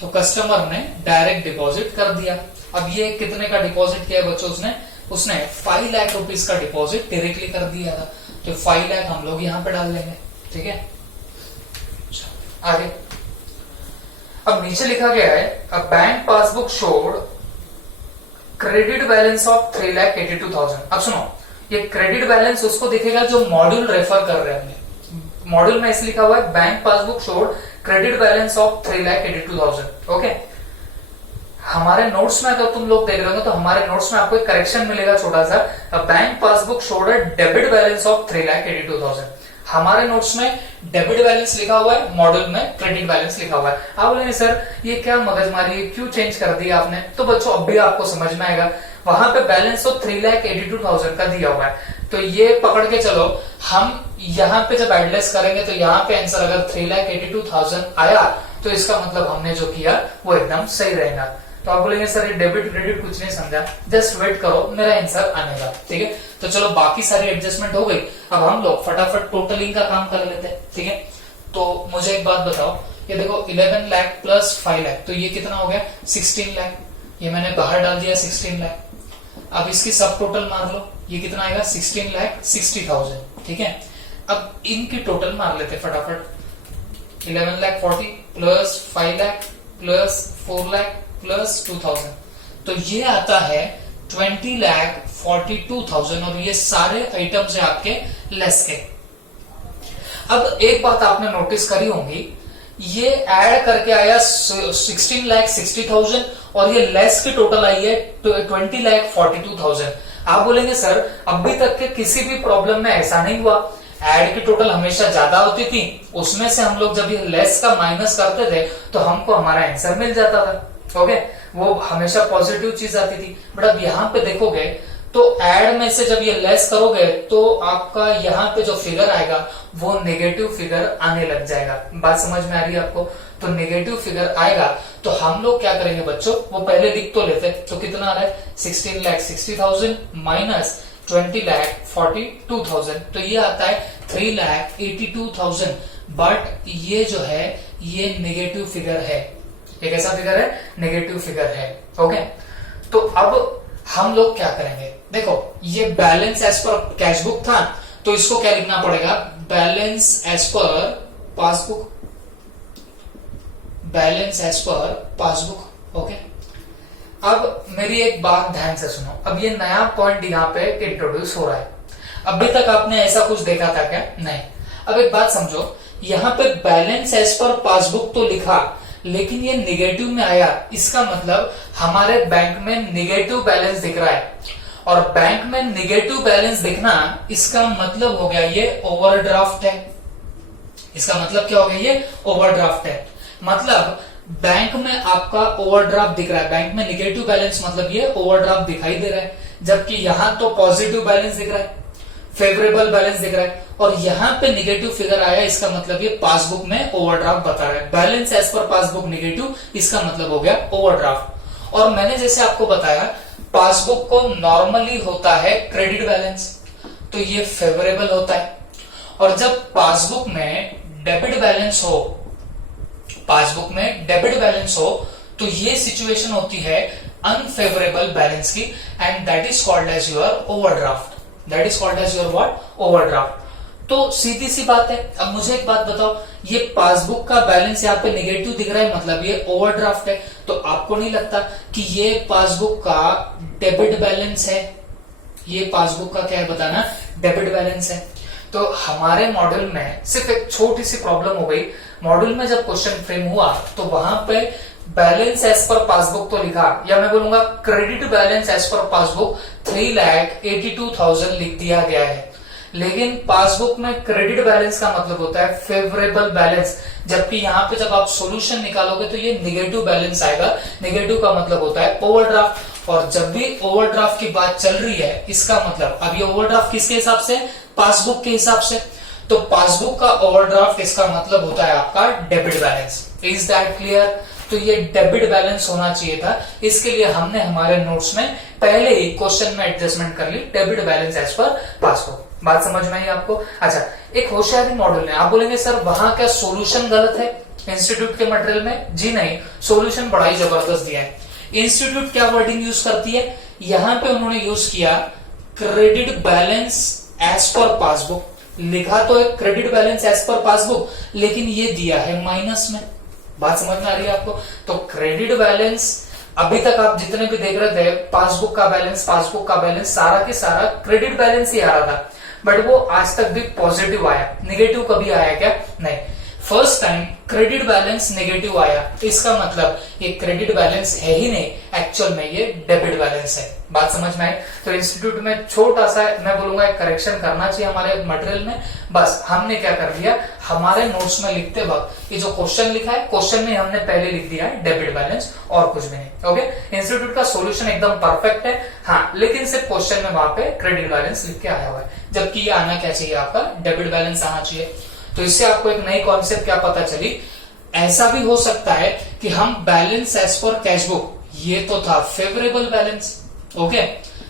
तो कस्टमर ने डायरेक्ट डिपॉजिट कर दिया। अब ये कितने का डिपॉजिट किया बच्चों? उसने 5 लाख रुपीस का डिपॉजिट डायरेक्टली कर दिया था। तो 5 लाख हम लोग यहां पे डाल देंगे। ठीक है, आगे अब नीचे लिखा गया है a bank passbook showed credit balance of 3,82,000। अब सुनो, ये क्रेडिट बैलेंस उसको दिखेगा जो मॉड्यूल रेफर कर रहे हैं। मॉड्यूल में इसलिए लिखा हुआ है bank passbook showed credit balance of 3,82,000। Okay, हमारे नोट्स में अगर तुम लोग देख रहे हो तो हमारे नोट्स में आपको एक करेक्शन मिलेगा छोटा सा, bank passbook showed debit balance of 3,82,000। हमारे नोट्स में डेबिट बैलेंस लिखा हुआ है, मॉड्यूल में क्रेडिट बैलेंस लिखा हुआ है। आप बोलेंगे सर ये क्या मगजमारी है, क्यों चेंज कर दिया आपने? तो बच्चों अब भी आपको समझ में आएगा, वहां पे बैलेंस तो 3,82,000 का दिया हुआ है। तो ये पकड़ के चलो, हम यहाँ पे जब एडलेस करेंगे तो यहाँ पे आंसर अगर 3,82,000 आया तो इसका मतलब हमने जो किया वो एकदम सही रहेगा। तो आप बोलेंगे सर ये डेबिट क्रेडिट कुछ नहीं समझा, जस्ट वेट करो मेरा आंसर आने का। ठीक है, तो चलो बाकी सारी एडजस्टमेंट हो गई। अब हम लोग फटाफट टोटलिंग का काम कर लेते हैं। ठीक है, तो मुझे एक बात बताओ, ये देखो 11 लाख प्लस 5 लाख, तो ये कितना हो गया? 16 लाख। ये मैंने बाहर डाल दिया 16 लाख। अब इसकी सब टोटल मार लो, ये कितना आएगा? 16,60,000। ठीक है, अब इनकी टोटल मार लेते फटाफट। 11 lakh 40 plus 5 lakh plus 4 lakh plus 2,000, तो ये आता है 20,42,000 और ये सारे आइटम्स है आपके लेस के। अब एक बात आपने नोटिस करी होंगी, ये ऐड करके आया 16,60,000 और ये लेस की टोटल आई है 20,42,000। आप बोलेंगे सर अभी तक के किसी भी प्रॉब्लम में ऐसा नहीं हुआ, ऐड की टोटल हमेशा ज्यादा होती थी, उसमें से हम लोग जब ये लेस का माइनस करते थे तो हमको हमारा आंसर मिल जाता था। ओके, वो हमेशा पॉजिटिव चीज आती थी। बट अब यहाँ पे देखोगे तो ऐड में से जब ये लेस करोगे तो आपका यहाँ पे जो फिगर आएगा वो नेगेटिव फिगर आने लग जाएगा। बात समझ में आ रही है आपको? तो नेगेटिव फिगर आएगा तो हम लोग क्या करेंगे बच्चों, वो पहले लिख तो लेते। तो कितना आ रहा है? 16,60,000 माइनस 20,42,000, तो ये आता है 3,82,000। बट ये जो है ये नेगेटिव फिगर है, एक ऐसा फिगर है, नेगेटिव फिगर है। ओके, तो अब हम लोग क्या करेंगे? देखो ये balance as per cash book था, तो इसको क्या लिखना पड़ेगा? Balance as per passbook, balance as per passbook. Okay, अब मेरी एक बात ध्यान से सुनो, अब ये नया पॉइंट यहाँ पे इंट्रोड्यूस हो रहा है। अभी तक आपने ऐसा कुछ देखा था क्या? नहीं। अब एक बात समझो, यहाँ पे बैलेंस एज पर पासबुक तो लिखा लेकिन ये निगेटिव में आया, इसका मतलब हमारे बैंक में निगेटिव बैलेंस दिख रहा है। और बैंक में निगेटिव बैलेंस दिखना इसका मतलब हो गया ये ओवरड्राफ्ट है। इसका मतलब क्या हो गया? ये ओवरड्राफ्ट है। मतलब बैंक में आपका ओवरड्राफ्ट दिख रहा है, बैंक में निगेटिव बैलेंस मतलब ये ओवरड्राफ्ट दिखाई दे रहा है, जबकि यहां तो पॉजिटिव बैलेंस दिख रहा है, फेवरेबल बैलेंस दिख रहा है, और यहां पे निगेटिव फिगर आया, इसका मतलब ये पासबुक में ओवरड्राफ्ट बता रहा है। Balance as per passbook negative, इसका मतलब हो गया ओवरड्राफ्ट। और मैंने जैसे आपको बताया पासबुक को नॉर्मली होता है क्रेडिट बैलेंस, तो ये फेवरेबल होता है। और जब पासबुक में डेबिट बैलेंस हो, पासबुक में डेबिट बैलेंस हो, तो ये सिचुएशन होती है अनफेवरेबल बैलेंस की, and that is called as your overdraft. That is called as your what? Overdraft. तो सीधी सी बात है। अब मुझे एक बात बताओ, ये पासबुक का बैलेंस यहाँ पे नेगेटिव दिख रहा है, मतलब ये ओवरड्राफ्ट है। तो आपको नहीं लगता कि ये पासबुक का डेबिट बैलेंस है? ये पासबुक का क्या है बताना, डेबिट बैलेंस है। तो हमारे मॉड्यूल में सिर्फ एक छोटी सी प्रॉब्लम हो गई। मॉड्यूल में जब क्वेश्चन फ्रेम हुआ तो वहां पे बैलेंस एज पर पासबुक तो लिखा, या मैं बोलूंगा credit balance as per passbook 3,82,000 लिख दिया गया है। लेकिन पासबुक में क्रेडिट बैलेंस का मतलब होता है फेवरेबल बैलेंस, जबकि यहाँ पे जब आप सॉल्यूशन निकालोगे तो ये निगेटिव बैलेंस आएगा। निगेटिव का मतलब होता है ओवरड्राफ्ट, और जब भी ओवरड्राफ्ट की बात चल रही है इसका मतलब अब ये ओवरड्राफ्ट किसके हिसाब से, पासबुक के हिसाब से। तो पासबुक का ओवरड्राफ्ट इसका मतलब होता है आपका debit balance. Is that clear? तो ये डेबिट बैलेंस होना चाहिए था, इसके लिए हमने हमारे नोट्स में पहले ही क्वेश्चन में एडजस्टमेंट कर ली, debit balance as per passbook. बात समझ में आई आपको? अच्छा, एक होशियारी मॉडल है। आप बोलेंगे सर वहां क्या सॉल्यूशन गलत है इंस्टीट्यूट के मटेरियल में? जी नहीं, सॉल्यूशन बड़ा ही जबरदस्त दिया है। इंस्टीट्यूट क्या वर्डिंग यूज करती है, यहां पे उन्होंने यूज किया credit balance as per passbook. लिखा तो है credit balance as per passbook, लेकिन ये दिया है माइनस में। बात समझ में आ रही है आपको? तो क्रेडिट बैलेंस, अभी तक आप जितने भी देख रहे थे पासबुक का बैलेंस सारा के सारा क्रेडिट बैलेंस ही आ रहा था, बट वो आज तक भी पॉजिटिव आया, नेगेटिव कभी आया क्या? नहीं। First time credit balance negative आया, इसका मतलब ये क्रेडिट बैलेंस है ही नहीं, एक्चुअल में ये डेबिट बैलेंस है। बात समझ में आई? तो इंस्टीट्यूट में छोटा सा मैं बोलूंगा एक करेक्शन करना चाहिए हमारे मटेरियल में। बस हमने क्या कर दिया, हमारे नोट्स में लिखते वक्त ये जो क्वेश्चन लिखा है, क्वेश्चन में हमने पहले लिख दिया है डेबिट बैलेंस, और कुछ भी नहीं। ओके, इंस्टीट्यूट का सोल्यूशन एकदम परफेक्ट है, हाँ, लेकिन सिर्फ क्वेश्चन में वहां पे क्रेडिट बैलेंस लिख के आया हुआ है, जबकि ये आना क्या चाहिए आपका, डेबिट बैलेंस आना चाहिए। तो इससे आपको एक नई कॉन्सेप्ट क्या पता चली, ऐसा भी हो सकता है कि हम balance as per cash book, ये तो था फेवरेबल बैलेंस, ओके,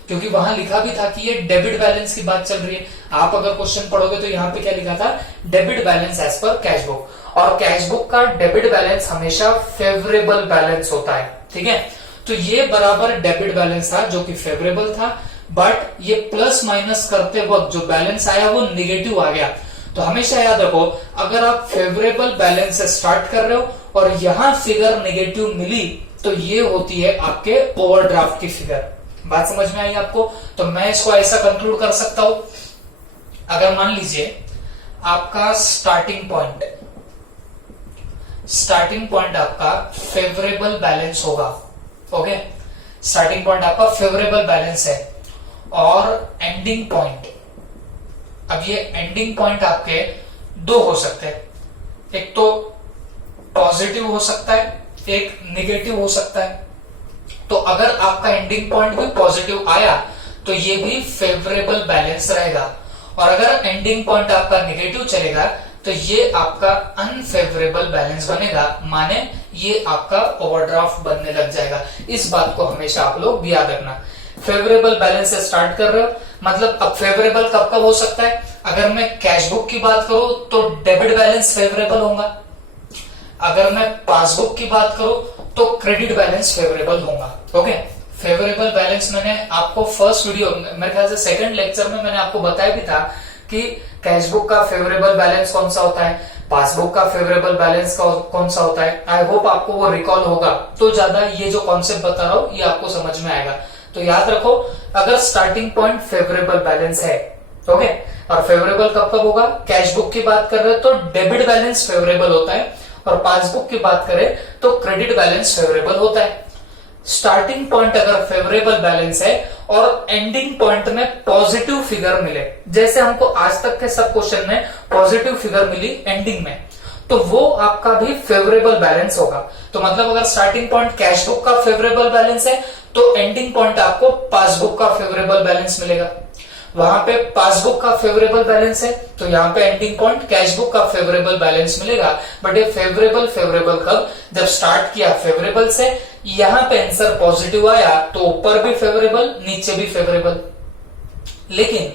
क्योंकि वहां लिखा भी था कि ये डेबिट बैलेंस की बात चल रही है। आप अगर क्वेश्चन पढ़ोगे तो यहाँ पे क्या लिखा था, debit balance as per cash book, और कैश बुक का डेबिट बैलेंस हमेशा फेवरेबल बैलेंस होता है, ठीक है। तो ये बराबर डेबिट बैलेंस था जो कि फेवरेबल था, बट ये प्लस माइनस करते वक्त जो बैलेंस आया वो निगेटिव आ गया। तो हमेशा याद रखो, अगर आप फेवरेबल बैलेंस से स्टार्ट कर रहे हो और यहां फिगर नेगेटिव मिली तो ये होती है आपके ओवरड्राफ्ट की फिगर। बात समझ में आई आपको? तो मैं इसको ऐसा कंक्लूड कर सकता हूं, अगर मान लीजिए आपका स्टार्टिंग पॉइंट आपका फेवरेबल बैलेंस होगा, ओके, स्टार्टिंग पॉइंट आपका फेवरेबल बैलेंस है, और एंडिंग पॉइंट, अब ये एंडिंग पॉइंट आपके दो हो सकते हैं, एक तो पॉजिटिव हो सकता है, एक निगेटिव हो सकता है। तो अगर आपका एंडिंग पॉइंट भी पॉजिटिव आया तो ये भी फेवरेबल बैलेंस रहेगा, और अगर एंडिंग पॉइंट आपका निगेटिव चलेगा तो ये आपका अनफेवरेबल बैलेंस बनेगा, माने ये आपका ओवरड्राफ्ट बनने लग जाएगा। इस बात को हमेशा आप लोग याद रखना। फेवरेबल बैलेंस से स्टार्ट कर रहे हो, मतलब अब फेवरेबल कब कब हो सकता है, अगर मैं कैश बुक की बात करूं तो डेबिट बैलेंस फेवरेबल होगा, अगर मैं पासबुक की बात करूं तो क्रेडिट बैलेंस फेवरेबल होगा। ओके, फेवरेबल बैलेंस मैंने आपको फर्स्ट वीडियो, मेरे ख्याल से सेकंड लेक्चर में मैंने आपको बताया भी था कि कैश बुक का फेवरेबल बैलेंस कौन सा होता है, पासबुक का फेवरेबल बैलेंस कौन सा होता है। आई होप आपको वो रिकॉल होगा, तो ज्यादा ये जो कॉन्सेप्ट बता रहा हूं ये आपको समझ में आएगा। तो याद रखो, अगर स्टार्टिंग पॉइंट फेवरेबल बैलेंस है, ओके, और फेवरेबल कब कब होगा, कैश बुक की बात कर रहे हो तो डेबिट बैलेंस फेवरेबल होता है, और पासबुक की बात करें तो क्रेडिट बैलेंस फेवरेबल होता है। स्टार्टिंग पॉइंट अगर फेवरेबल बैलेंस है और एंडिंग पॉइंट में पॉजिटिव फिगर मिले, जैसे हमको आज तक के सब क्वेश्चन में पॉजिटिव फिगर मिली एंडिंग में, तो वो आपका भी फेवरेबल बैलेंस होगा। तो मतलब अगर स्टार्टिंग पॉइंट कैश बुक का फेवरेबल बैलेंस है तो एंडिंग पॉइंट आपको पासबुक का फेवरेबल बैलेंस मिलेगा। वहां पे पासबुक का फेवरेबल बैलेंस है तो यहाँ पे एंडिंग पॉइंट कैश बुक का फेवरेबल बैलेंस मिलेगा। बट ये फेवरेबल कब, जब स्टार्ट किया फेवरेबल से, यहाँ पे आंसर पॉजिटिव आया तो ऊपर भी फेवरेबल नीचे भी फेवरेबल। लेकिन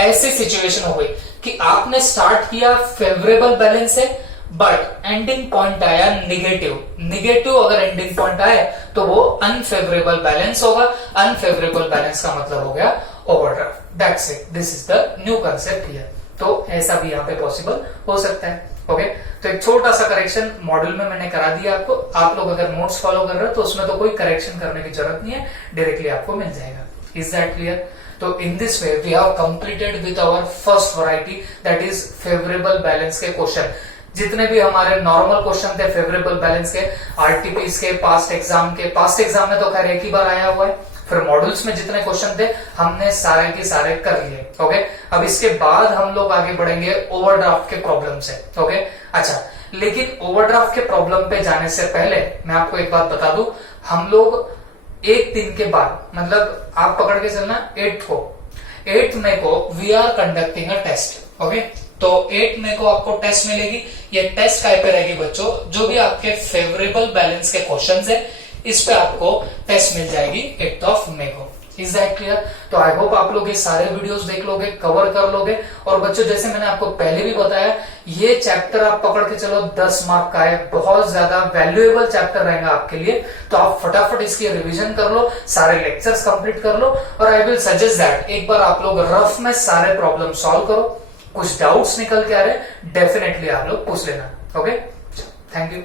ऐसी सिचुएशन हो गई कि आपने स्टार्ट किया फेवरेबल बैलेंस से बट एंडिंग पॉइंट आया निगेटिव अगर एंडिंग पॉइंट आए तो वो अनफेवरेबल बैलेंस होगा। अनफेवरेबल बैलेंस का मतलब हो गया overdraft. That's it, this is the new concept here. तो ऐसा भी यहाँ पे पॉसिबल हो सकता है। ओके, तो एक छोटा सा करेक्शन मॉड्यूल में मैंने करा दिया आपको। आप लोग अगर नोट्स फॉलो कर रहे हो तो उसमें तो कोई करेक्शन करने की जरूरत नहीं है, डायरेक्टली आपको मिल जाएगा। Is that clear? तो in this way we have completed with our first variety, that is favourable balance के क्वेश्चन। जितने भी हमारे नॉर्मल क्वेश्चन थे फेवरेबल बैलेंस के, आरटीपीस के, पास्ट एग्जाम में तो खैर एक ही बार आया हुआ है। फिर मॉड्यूल्स में जितने क्वेश्चन थे हमने सारे के सारे कर लिए। ओके, अब इसके बाद हम लोग आगे बढ़ेंगे ओवरड्राफ्ट के प्रॉब्लम से। ओके, अच्छा, लेकिन ओवरड्राफ्ट के प्रॉब्लम पे जाने से पहले मैं आपको एक बात बता दूं, हम लोग एक दिन के बाद, मतलब आप पकड़ के चलना 8 मई को we are conducting a test. Okay, तो 8 मई को आपको टेस्ट मिलेगी। ये टेस्ट काय पे रहेगी बच्चों, जो भी आपके फेवरेबल बैलेंस के क्वेश्चंस है इस पे आपको टेस्ट मिल जाएगी 8 मई को। Is that clear? तो आई होप आप लोग ये सारे वीडियोस देख लोगे, कवर कर लोगे। और बच्चों जैसे मैंने आपको पहले भी बताया, ये चैप्टर आप पकड़ के चलो 10 मार्क का है, बहुत ज्यादा वैल्यूएबल चैप्टर रहेगा आपके लिए। तो आप फटाफट इसकी रिवीजन कर लो, सारे लेक्चर्स कंप्लीट कर लो, और आई विल सजेस्ट दैट एक बार आप लोग रफ में सारे प्रॉब्लम सॉल्व करो। कुछ डाउट्स निकल के आ रहे डेफिनेटली आप लोग पूछ लेना। Okay, thank you.